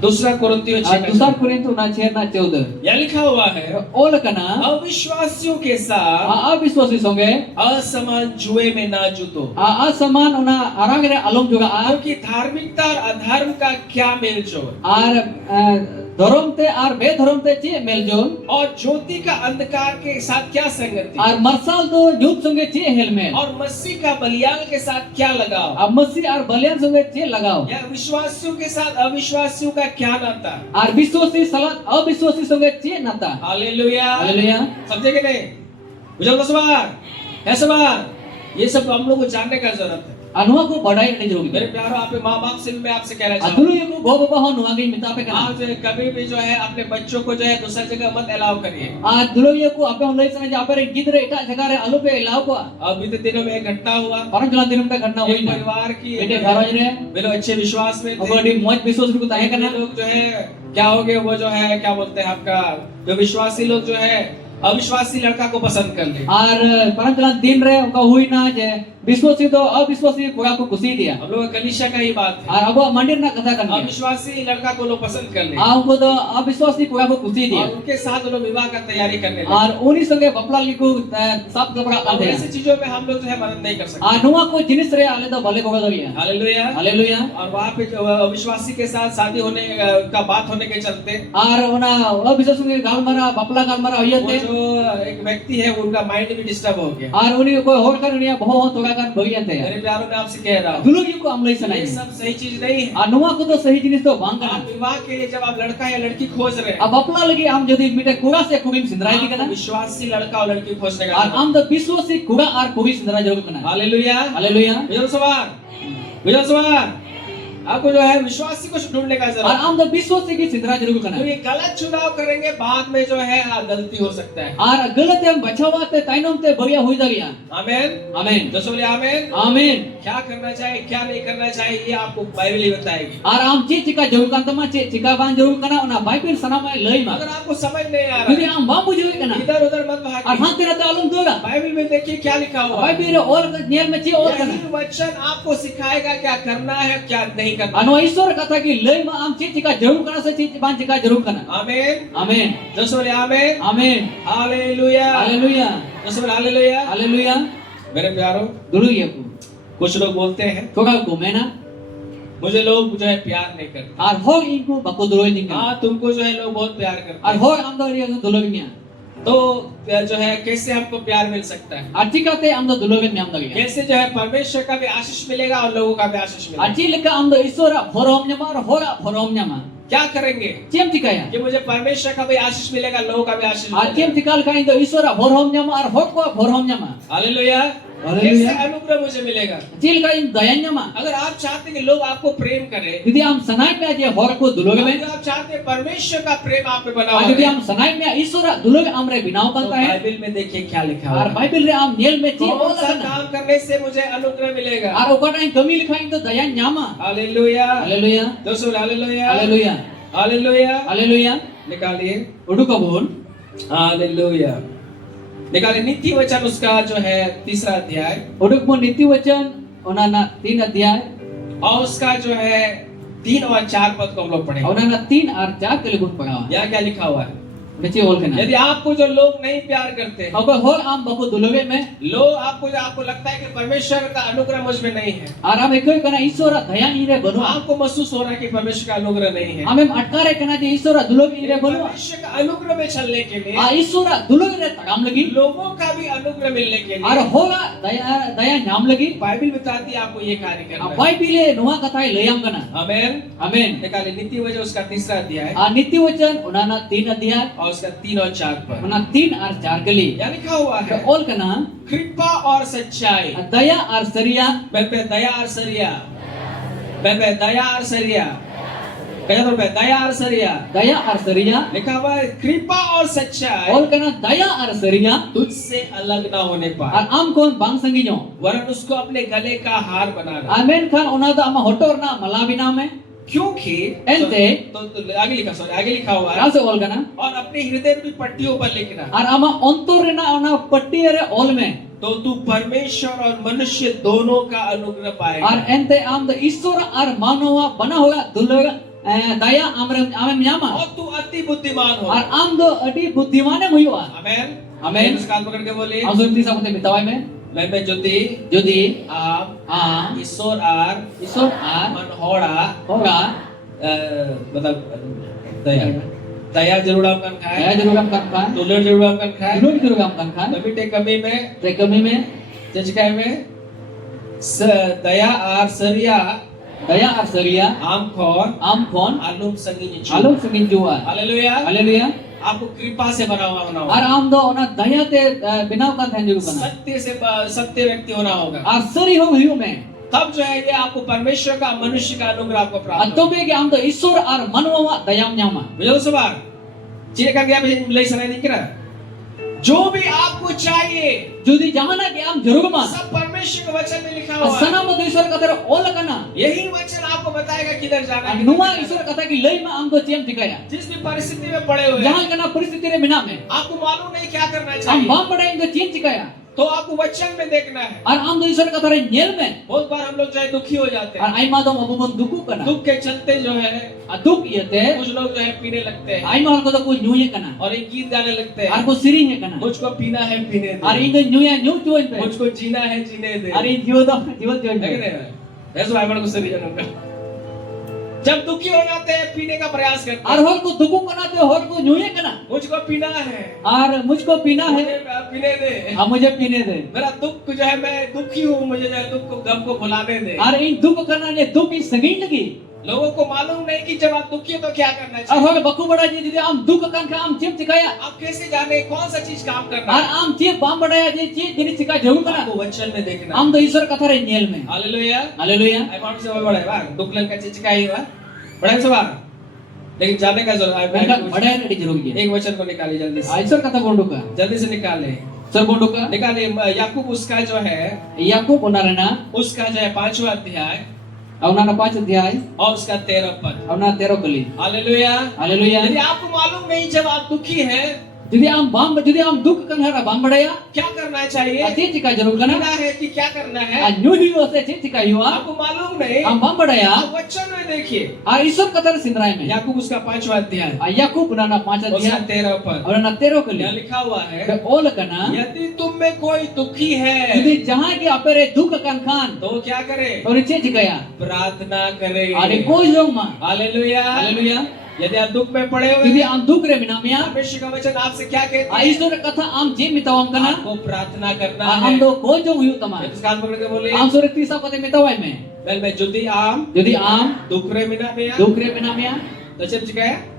दूसरा कुरिन्थियों 6 का दूसरा 14। कुरिन्थ ना 6 ना 14 यह लिखा हुआ है, ओल करना अविश्वासियों के साथ अविश्वासी संगे असमान जुए में ना जुटो, असमान उना आराग रे अलम जुगा आ क्योंकि धार्मिकता और अधर्म का क्या मेलजोल, आर धर्म ते आर बेधर्म ते चे मेलजोल और ज्योति का अंधकार के साथ क्या संगति, आर मरसाल तो युद्ध संगे चे हेलमेल और मसीह का बलियान के साथ क्या लगाव। अब मसीह आर बलियान संगे चे लगाओ यह विश्वासियों के साथ अविश्वासियों का क्या नाता। आर विश्वासी सलात अविश्वासी संगे चे नाता हालेलुया। हालेलुया समझे कि नहीं? बुझो सवाल है सवाल, ये सब हम लोग को जानने का जरूरत है। अनुवा को बढ़ाई नहीं जरूरी मेरे प्यारो, आप माँ बाप से भी मैं आपसे कहना अदुलो चाहूँ, ये को गो बाबा हो नुआगे मिता पे करना आप जो है कभी भी जो है अपने बच्चों को जो है दूसरा जगह मत अलाउ करिए। आ दुलो ये को आपे हम लई सने जा पर गिदरे इटा जगह रे आलू पे लाओ को अब बीते दिनों में एक घटना हुआ, परम जला दिन में घटना हुई एक ना परिवार की, बेटे घरवाज रे वे लोग अच्छे विश्वास में थे, बड़ी मौज विश्वास को ताहे करना लोग जो है क्या हो गए, वो जो है क्या बोलते हैं आपका जो विश्वासी लोग जो है अविश्वासी लड़का को पसंद कर ले। Ar parantalan din re uka hui na je biswasi to aviswasi kuga ko kusi dia. हम लोग का कलीसिया का ही बात है। Ar abo mandir na kata kan dia. अविश्वासी लड़का को लोग पसंद कर ले Aku to aviswasi kuga ko kusi और dia. उनके साथ वो लोग विवाह का तैयारी करने लगे। Ar uni sange bapla liku sab kapra और kan ऐसी dia. चीजों में हम लोग जो है मदद नहीं कर सकते। Ar nuwa ko jinis re ale to bale koga dia. Hallelujah. Haleluya. और वहाँ पे जो अविश्वासी के साथ शादी होने का बात होने के चलते Ar ona aviswasi ke galmara bapla galmara वो hoyate. जो एक व्यक्ति है उनका माइंड भी डिस्टर्ब हो गया। Ar uni ko hor kan unia boho toga kan bagian te. मेरे प्यारों में आपसे कह रहा हूँ Dulu yu ko amlai ये sanai. सब सही चीज नहीं है। Ar nuwa ko to sahi jinis to bang आप kana. विवाह के लिए जब आप लड़का या लड़की खोज रहे हैं Ab bapla lagi am jadi mite kuga se kubim sindrai di आपको kana. विश्वासी लड़का और लड़की खोजने का Ar am the biswasi kuga ar kubi sindrai jarur kana. Hallelujah. Haleluya. विजय सवार आपको जो है विश्वासी को ढूंढने का Ar जरूरत am the biswasi ki sindrai jarur तो kana. ये गलत चुनाव करेंगे बाद में जो है गलती हो सकता है। Ar galat am bachawa te tainom te bariya hui daria. Amen. Amen. जो बोले आमेन। Amen. क्या करना चाहिए क्या नहीं करना चाहिए ये आपको बाइबल ही बताएगी। Ar am ci cika jarur kan tama ci cika ban jarur kana ona Bible sanamai lei ma. अगर आपको समझ नहीं आ Jadi रहा am bambu jui kana. इधर उधर मत Ar भागिए। han tera te alum doga. Bible में देखिए क्या लिखा हुआ है। Bible re or niel me ci or kana. यही वचन आपको सिखाएगा क्या करना है क्या नहीं करना। Anu Ishwar kata ki lei ma am ci cika jarur kana se ci ban cika jarur kana. Amen. Amen. जो बोले आमेन। Amen. हालेलुया। Haleluya. जो बोले हालेलुया। Haleluya. मेरे प्यारों Dulu ya ku. कुछ लोग बोलते हैं Koga ku mena. मुझे लोग जो है प्यार नहीं करते। Ar hog inku bako dulu ni kana. हाँ तुमको जो है लोग बहुत प्यार करते Ar हैं। hog am do ria dulu ni. तो जो है कैसे हमको प्यार मिल सकता है Ar cika te am do dulu ni am do ya. कैसे जो है परमेश्वर का भी आशीष मिलेगा और लोगों का भी आशीष मिलेगा। Aci leka am do Ishwara forom nyama ar hoga forom nyama. क्या करेंगे Ciem cika ya. कि मुझे परमेश्वर का भी आशीष मिलेगा लोगों का भी आशीष Ar ciem मिलेगा। cikal ka indo Ishwara forom nyama ar hog ko forom nyama. Hallelujah. Hallelujah. कैसे अनुग्रह मुझे मिलेगा Cil ka in dayan nyama. अगर आप चाहते हैं कि लोग आपको प्रेम करें Jadi am sanai me aja hog ko dulu अगर me. आप चाहते हैं परमेश्वर का प्रेम आप पे बना Ar हुआ jadi है am sanai me Ishwara dulu amre binau तो kan ta hai. बाइबल में देखिए क्या लिखा हुआ Ar है Bible re am niel me ci कौन bola सा kana. काम करने से मुझे अनुग्रह मिलेगा। Ar okata in kami likha indo dayan nyama. Hallelujah. Haleluya. दोस्तों हालेलुया। Haleluya. हालेलुया। Haleluya. निकालिए Udukabun. हालेलुया। निकालिए नीति वचन उसका जो है 3रा अध्याय Udukmun niti wacan ona na 3 adhyay. और उसका जो है 3 और 4 पद को हम लोग पढ़ेंगे। Ona na 3 ar 4 kali gun pagawa. यहाँ क्या लिखा हुआ है Meci ol kana. यदि आपको जो लोग नहीं प्यार करते Oba hol am bako duluge me. लोग आपको लगता है कि परमेश्वर का अनुग्रह मुझ में नहीं है Aram ekoi kana Ishwara dayan ire banu. आपको महसूस हो रहा है कि परमेश्वर का अनुग्रह नहीं है Amem atkare kana je Ishwara duluge ire banu. परमेश्वर का अनुग्रह में चलने के लिए A Ishwara duluge ire tagam lagi. लोगों का भी अनुग्रह मिलने के Ar लिए hoga daya nyam lagi. Bible बताती है आपको ये कार्य करना A है। Bible nuha kathai leyam kana. आमेन। Amen. निकालिए नीति वचन उसका 3रा अध्याय A niti wacan ona na 3 adhyay. और उसका 3 और 4 पद Ona 3 ar 4 kali. यहाँ लिखा हुआ है Ol kana कृपा और सच्चाई daya ar saria. पे दया और सरिया पे दया और सरिया कह दो पे दया और सरिया Daya ar saria. लिखा हुआ है कृपा और सच्चाई Ol kana daya ar saria. तुझसे अलग ना होने Ar पाए am kon bang sanginyo. वरन उसको अपने गले का हार बना रहा Amen kan ona da ama hotor na malabina me. क्योंकि Ente तो आगे लिखा हुआ है rasa ol kana. और अपने हृदय में भी पट्टियों पर लिखना Ar ama ontor rena ona patti re ol me. तो तू परमेश्वर और मनुष्य दोनों का अनुग्रह पाएगा Ar ente am da Ishwara ar manowa bana hoga duluga daya amem nyama. और तू अति बुद्धिमान हो Ar am do adi buddhimane huywa. आमेन आमेन। इसका हाथ पकड़ के बोलिए Azum di sapote bitawai me. मैं ज्योति Jodi आप a ईश्वर आर Ishwar ar मन होड़ा hoga मतलब दया दया जरूर आपका खाए daya jarur am kan kan. दुलड़ जरूर आपका खाए Dulu jarur am kan kan. कभी टे कमी में Rekami me जजकाय में दया आर सरिया daya ar saria. आम खोर Am kon आलूम संगी alum singin jua. Hallelujah Haleluya. आपको कृपा से बना हुआ Ar am do ona daya te binaw kan than juru kana. सत्य से सत्य व्यक्ति होना होगा Ar sari hom hiu me. तब जो है ये आपको परमेश्वर का मनुष्य का अनुग्रह आपको प्राप्त होगा Atobe ge am do Ishwar ar manwa dayam nyama. बुझो सवार चीरे का गया ले सराय नहीं करा जो भी आपको चाहिए Jodi jamana ge am jarur ma. सब परमेश्वर के वचन में लिखा हुआ है Sana mo de ईश्वर कथा रे ओल कना यही वचन आपको बताएगा किधर जाना है, नुआ ईश्वर कथा की लई में आम तो चेम चिकाया जिस भी परिस्थिति में पड़े हुए हैं, जहां कना परिस्थिति रे बिना में आपको मालूम नहीं क्या करना आम चाहिए, बाम बड़ा इन तो चेम चिकाया तो आपको वचन में देखना है। और आम तो ईश्वर कथा रे नेल में बहुत बार हम लोग जो है दुखी हो जाते और हैं, आई मादम अबु मन दुकु कना दुख के चलते जो है दुख येते कुछ लोग जो है पीने लगते हैं आई माल को तो कोई न्यूये कना और एक गीत गाने लगते और हैं, को सिरी है कना मुझको पीना है पीने और दे, इन तो न्यूया न्यू चोइन पे मुझको जीना है जीने दे। और इन जीव तो जीवन चोइन है कि पे नहीं? ऐसा भाई बहन को सभी जनों का जब दुखी हो जाते हैं पीने का प्रयास करते और हैं, होर को दुकु कना तो होर को न्यूये कना मुझको पीना है, और मुझको पीना है मुझे पीने दे, हाँ मुझे पीने दे मेरा दुख जो है, मैं दुखी हूँ, मुझे जो है दुख को गम को भुलाने दे। और इन दुख करना ने दुख की संगीन लगी लोगों को मालूम नहीं कि जब आप दुखी हो तो क्या करना और चाहिए, होर बकु बड़ा जी यदि आम दुख कान का आम चिम चिकाया आप कैसे जाने कौन सा चीज काम करना और है, आम चिम बाम बड़ा जी चीज जिनी चिका जरूर कना आपको वचन में देखना है। आम तो ईश्वर कथा रे नेल में हालेलुया। हालेलुया आई माउंट से बड़ा है बा दुख लन का चीज का ही बा बड़ा है सबा, लेकिन जाने का जरूरत मैंने है। बड़ा है रे जरूर ये एक वचन को निकालिए जल्दी से, ईश्वर कथा बोंडू का जल्दी से निकाले, सर बोंडू का निकालिए याकूब उसका जो है, याकूब उनारना उसका जो है 5वां अध्याय अवना 5 अध्याय और उसका 13 पद। अवना 13 कली हालेलुया। हालेलुया यदि आपको मालूम नहीं जब आप दुखी हैं यदि आम दुख कन्हरा बाम बड़ाया क्या करना चाहिए, अति चिका जरूर कना करना है कि क्या करना है, आ न्यू ही ओसे चे चिका युवा आपको मालूम नहीं, आम बाम बड़ाया आप वचन में देखिए आ ईश्वर कथा रे सिंदराय में याकूब उसका 5वां अध्याय आ याकूब उनाना 5 उसका अध्याय 13 पद और ना 13 कली यहाँ लिखा हुआ है, बे ओल कना यदि तुम में कोई दुखी है यदि जहां की अपेरे दुख कन खान तो वो क्या करे, और चे चिकाया प्रार्थना करे। अरे कोई जो मा हालेलुया। हालेलुया यदि आप दुख में पड़े हुए यदि हैं, आम दुख रे बिनामिया परमेश्वर का वचन आपसे क्या कहते आ हैं, ईश्वर कथा आम जे मितावम कना आपको प्रार्थना करना आ है। हम दो कोई जो हुई तमा इसका हाथ पकड़ के बोलिए, आम सोरे तीसा पते मितावाय में वेल मैं जुदी आम यदि आम दुख रे मिना में दुख रे बिनामिया तो चिप चिका है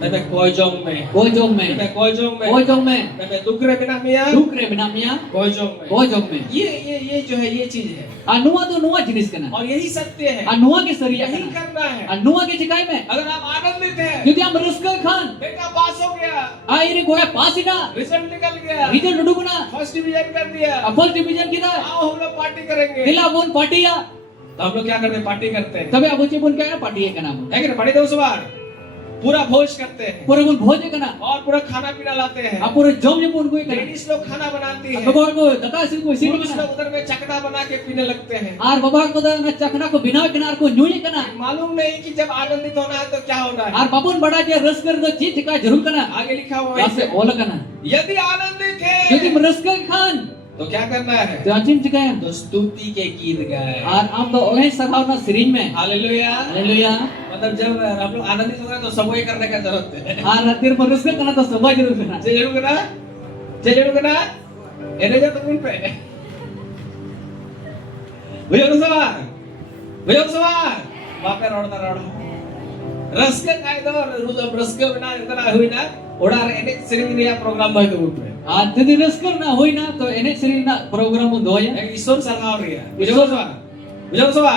मैं कोई जोंग में, कोई जोग में मैं कोई जोंग में, कोई जोग में मैं दुख रे मिना में, दुख रे बिनामिया कोई जोंग में। कोई जोग में ये जो है ये चीज है आ नुआ तो नुआ जिनिस कना और यही सत्य है, आ नुआ के सरिया यही कना करना है। आ नुआ के चिकाई में अगर आप आनंदित हैं, यदि आम रस्का खान बेटा पास हो गया, आ इरे गोया पासिना रिजल्ट निकल गया, रिजल्ट डुडुगुना फर्स्ट डिवीजन कर दिया, फर्स्ट डिवीजन किदा आओ हम लोग पार्टी करेंगे। दिला बोन पार्टिया तो हम लोग क्या करते हैं, पार्टी करते हैं, तबे अबुचे बोन क्या पार्टी है कना है कि नहीं? पार्टी तो उस बार पूरा भोज करते हैं पूरे बोन भोज कना और पूरा खाना पीना लाते हैं, आ पूरे जम जे बोन कोई कना लेडीज लोग खाना बनाती है, बबा को दता सिर को सिर पुरुष कना लोग उधर में चकना बना के पीने लगते हैं। आर बबा को ना चकना को बिना किनार को न्यूये कना मालूम नहीं कि जब आनंदित होना है तो क्या होना है। आर बाबून बड़ा जे रस कर दो चीज का जरूर कना आगे लिखा हुआ ऐसे है, ओल कना यदि आनंदित यदि है रस कर खान तो क्या करना है, तो अचिन चिकाया तो स्तुति के गीत गाए। आर आम तो ओहे सखावना सिरिंज में हालेलुया। हालेलुया मतलब जब हम लोग आनंदित हो रहे हैं तो सबको ये करने का जरूरत है। आर तीर पर रस कना तो सब जरूर कना जय जरूर करना, जय जरूर करना, एने जा तुम पे भैया बापे रोड़ा रस्के काय दो रस्के बिना इतना हुई ना ओड़ा एने सिरिंग रिया प्रोग्राम में तो पे आ यदि रस कर ना होई ना तो एने सिरिंज ना प्रोग्राम दोया एक ईश्वर सरकार रिया बुझो सवा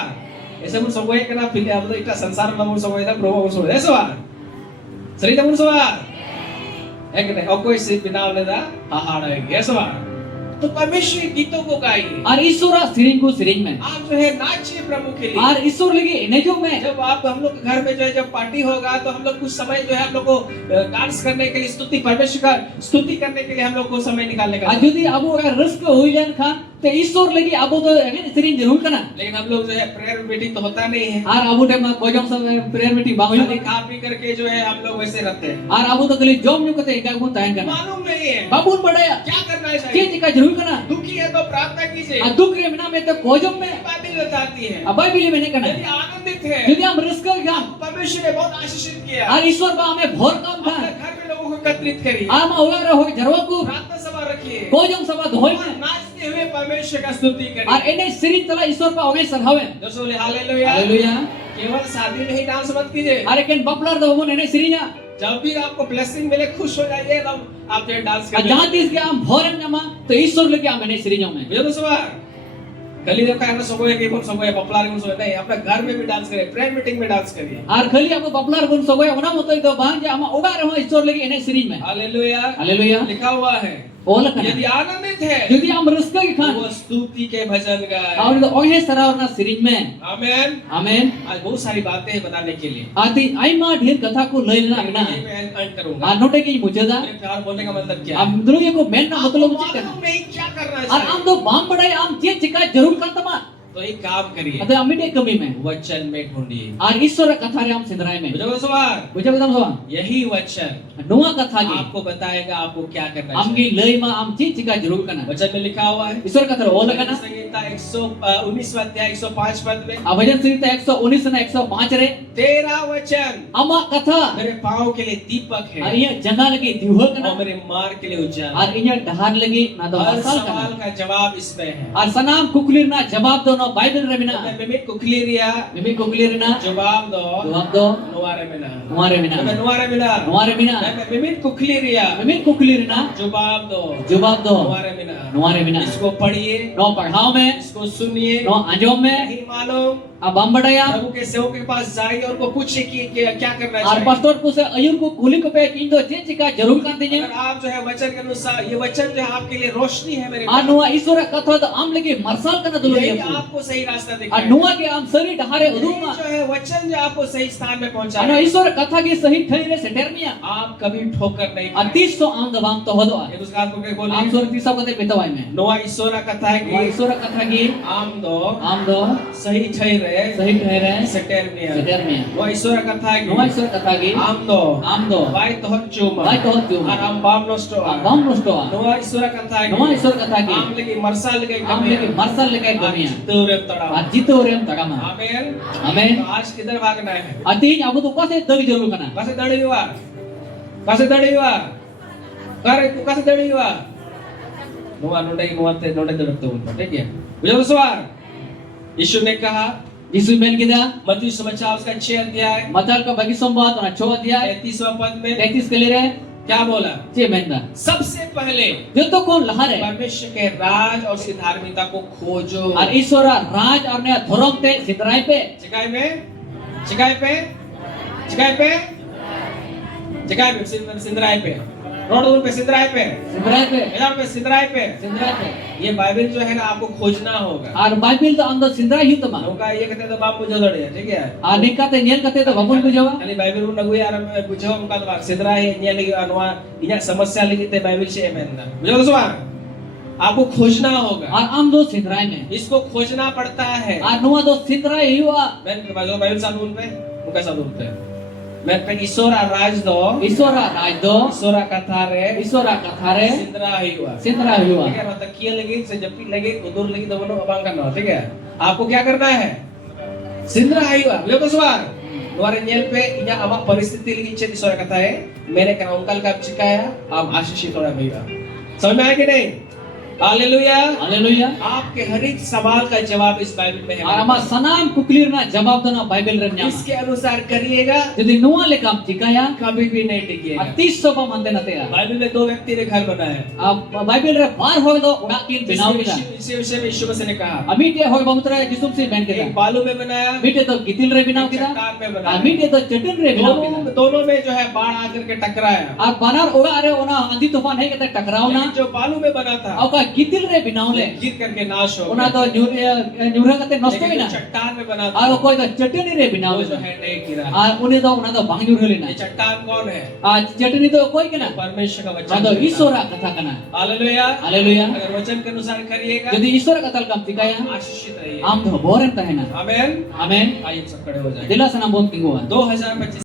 ऐसे मुन सब एक ना फिर अब तो इटा संसार में मुन सब इधर प्रभु मुन सब ऐसे वा सरिता मुन सवा एक ने और कोई से बिना वाले दा हाहाड़ है ऐसे वा तो परमेश्वर गीतों को गाइए आर ईश्वर सिरिंज को सिरिंज में आप जो है नाचिए प्रभु के लिए। आर ईश्वर लगे एने जो में जब आप हम लोग के घर में जो है जब पार्टी होगा तो हम लोग कुछ समय जो है हम लोग को डांस करने के लिए स्तुति परमेश्वर का स्तुति करने के लिए हम लोग को समय निकालने का। आज यदि अब रस को होई जान खान तो ईश्वर लगी अब तो एने सिरिंज जरूर कना लेकिन हम लोग जो है प्रेयर मीटिंग तो होता नहीं है, आर अब टाइम को जम सब प्रेयर मीटिंग बाहुई खाली खा पी करके जो है हम लोग वैसे रहते हैं। आर अब तो कली जम न्यू कते एका गुण तायन करना मालूम नहीं है बाबून बड़ाया क्या करना के चाहिए। जिका जरूर करना दुखी है तो प्रार्थना कीजिए, आ दुख रे बिना में तो कोजम में बाइबल बताती है। अब बाइबल में नहीं करना यदि आनंदित है यदि हम रिस्क का परमेश्वर ने बहुत आशीषित किया, आर ईश्वर बा हमें भोर काम था अपने घर में लोगों को एकत्रित करिए, आमा होगा रहो जरवा को प्रार्थना सभा रखिए कोजम सभा धोई और में नाचते हुए परमेश्वर का स्तुति आर करिए। एने सिरिंज तला ईश्वर पा होगे सरहावे दोस्तों बोले हालेलुया। हालेलुया केवल शादी में ही डांस मत कीजिए, आर केन बपलर दो वो एने सिरिंजा जब भी आपको ब्लेसिंग मिले खुश हो जाइए तब आप जो है डांस आ करिए। जहां तीस के हम भोरम जमा तो ईश्वर लगे हम एने सिरिंजो में मुझे तो सुबह कल जब कहना सबको है कि बोल सबको है पपलार को सो नहीं, अपने घर में भी डांस करिए, प्रेयर मीटिंग में डांस करिए। आर खाली आपको बपलर गुण सब है ओना मत तो बांग जे हम ओगा रहो ईश्वर लगे एने सिरिंज में हालेलुया। हालेलुया लिखा हुआ है Ola kana. यदि आनंदित है Jadi am rasuka ki तो khan. वो स्तुति के भजन गाए। Awal itu ohe sarawna siring mein. आमेन। Amen. आज बहुत सारी बातें हैं बताने के लिए। Ati aima dhir katha ko lay na यही bina. मैं एंड करूंगा। Anote ki mujada. मेरे प्यार बोलने का मतलब क्या है? Am dulu ye ko men na आपको matlab chik kana. मालूम नहीं क्या करना Ar चाहिए। am do bam badai am je chika jarur kan tama. तो एक काम करिए, Ate amite kami mein. वचन में ढूंढिए। Ar ishwara katha re am sindrai mein. बुझो सवाल, Buja bedam sawa. यही वचन Nuwa katha gi. आपको बताएगा आपको क्या करना Am चाहिए। gi lay ma am je chika jarur kana. वचन में लिखा हुआ है Ishwara katha ola kana. Sangeeta 119 अध्याय 105 पद में, Bhajan Sanhita 119 na 105 re. तेरा वचन Ama katha. मेरे पाँव के लिए दीपक है Ar inya janga lagi diuha और kana. मेरे मार्ग के लिए उजाला। Ar inya dahar lagi na do her masal सवाल kana. का जवाब इसमें है। Ar sanam kuklir na jawab do no Bible re bina. मिमित कुकलीरिया Mimi kuklir na जवाब दो jawab do नुआरे मिला। nuare bina. नुआरे मिला। Nuare bina. मिमित कुकलीरिया Mimi kuklir na जवाब दो jawab do नुआरे मिला। nuare bina. इसको पढ़िए, No padhao mein, इसको सुनिए। no anjom mein, नहीं मालूम ab am badaya. प्रभु के सेवक के पास जाइए और उनको पूछिए कि क्या करना Ar चाहिए। pastor ko se ayur ko kuli ko pe kindo je chika jarur kan अगर tinya. आप जो है वचन के अनुसार, ये वचन जो है आपके लिए रोशनी है मेरे Ar nuwa ishwara katha do am lagi marsal kana dulu यही ye. आपको सही रास्ता Ar दिखाएगा। nuwa ke am sari dahare यही uduma. जो है वचन जो आपको सही स्थान में Ano पहुंचाएगा। ishwara katha ki sahi thai re setermia. आप कभी ठोकर नहीं Ar खाएंगे। 300 am dabam to hodo. ये उसका आपको क्या Am बोलिए? sur 300 kate betawai mein. नोआ ईश्वर कथा है Nuwa कि ishwara katha ki आम दो am do सही ठहर रहे sahi thai re सेटेरमिया। setermia. नोआ ईश्वर कथा है Nuwa कि ishwara katha ki आम दो am do वाई तोहर चूमा Vai tohot और juma. आम बाम नष्ट हुआ। Bam nosto a. नोआ ईश्वर कथा है Nuwa ishwara katha ki आम लगी मरसा लगे am lagi marsal lekai dunia. तोरे तड़ा। Ar jitu rem tagama. आमेन। Amen. तो आज किधर भागना है? Ati abu tu kase dagi jarur kana. कैसे दड़ी हुआ? कैसे दड़ी हुआ? करे तू कैसे दड़ी हुआ? नोआ नोडे दड़ते हो, ठीक है? बुझो सवाल? यीशु ने कहा, Yesus men kita मत्ती समाचार उसका 6 अध्याय matal ka bagi sombat na chowa dia 33वां पद में 33 kali re क्या बोला? che men da. सबसे पहले Joto kon lahare. परमेश्वर के राज और उसकी धार्मिकता को खोजो। Ar ishwara raj ar ne dhorom te sidrai pe. जगाई में, जगाई पे, जगाई पे, जगाई पे, सिंदराई पे, रोड पे सिंदराई पे, Sidrai pe. मैदान पे सिंदराई पे। Sidrai pe. ये बाइबल जो है ना आपको खोजना होगा। Ar Bible to ando sidrai hu tama. उनका ये कहते तो बाप मुझे दड़े, ठीक है? Ar nikate nyel kate to babun ko jawa. खाली बाइबल को नगु यार मैं बुझो उनका तो बात सिंदरा है ये लगी अनवा इन्हें समस्या लगी ते बाइबल से में ना बुझो तो सुना आपको खोजना होगा। Ar am do sidrai mein. इसको खोजना पड़ता है। Ar nuwa do sidrai huwa. मैं बाइबल साधुन पे उनका साधुन पे मैं पे ईश्वर राज दो Ishwara raj do. ईश्वर कथा रे Ishwara katha re सिंदरा ही हुआ। sidrai huwa. ठीक है ना तकिया लगी से जप्पी लगी उधर लगी तो बोलो अबांग करना, ठीक है? आपको क्या करना है? सिंदरा ही हुआ। बुझो तो सवाल Luar nyel pe inya ama परिस्थिति लगी चेती सोया कथा है मैंने कहा अंकल का चिकाया आप आशीषित हो रहा भैया। समझ में आया कि नहीं? हालेलुया। Haleluya. आपके हर एक सवाल का जवाब इस बाइबल में है। Ar ama sanam kuklir na jawab do na Bible re nyama. इसके अनुसार करिएगा Jadi nuwa le kam chikaya. कभी भी नहीं टिकिएगा। Ar 300 pa mande na te a. Bible में दो व्यक्ति ने घर बनाया। Bible re bar hoy do udak kin binaw kita. इसी विषय में यीशु मसीह ने कहा Amite hoy bamutra Yusuf si ben एक kita. बालू में बनाया, Mite to gitil re binaw एक kita. चट्टान में बनाया। Amite to chatin re binaw kita. दोनों में जो है बाढ़ आकर के टकराया। Ar banar ora are ona andi tufan hai kita takraw na. लेकिन जो बालू में बना था Au ka gitil re binaw le. गिर करके नाश हो Ona गया। to nyura kate nosto लेकिन na. जो चट्टान में बना Ar था koi to chatini re binaw वो जो le. है नहीं गिरा। Ar une to ona to bang nyur ये na. चट्टान कौन है? Chatini to koi kana. परमेश्वर का Ado वचन। Ishwara katha kana. Hallelujah. Haleluya. अगर वचन के अनुसार करिएगा Jadi Ishwara katal kam chikaya. आशीषित रहिए। Am to boren tahena. Amen. Amen. आइए सब खड़े हो जाएं। Dila sana bom tingguan. 2025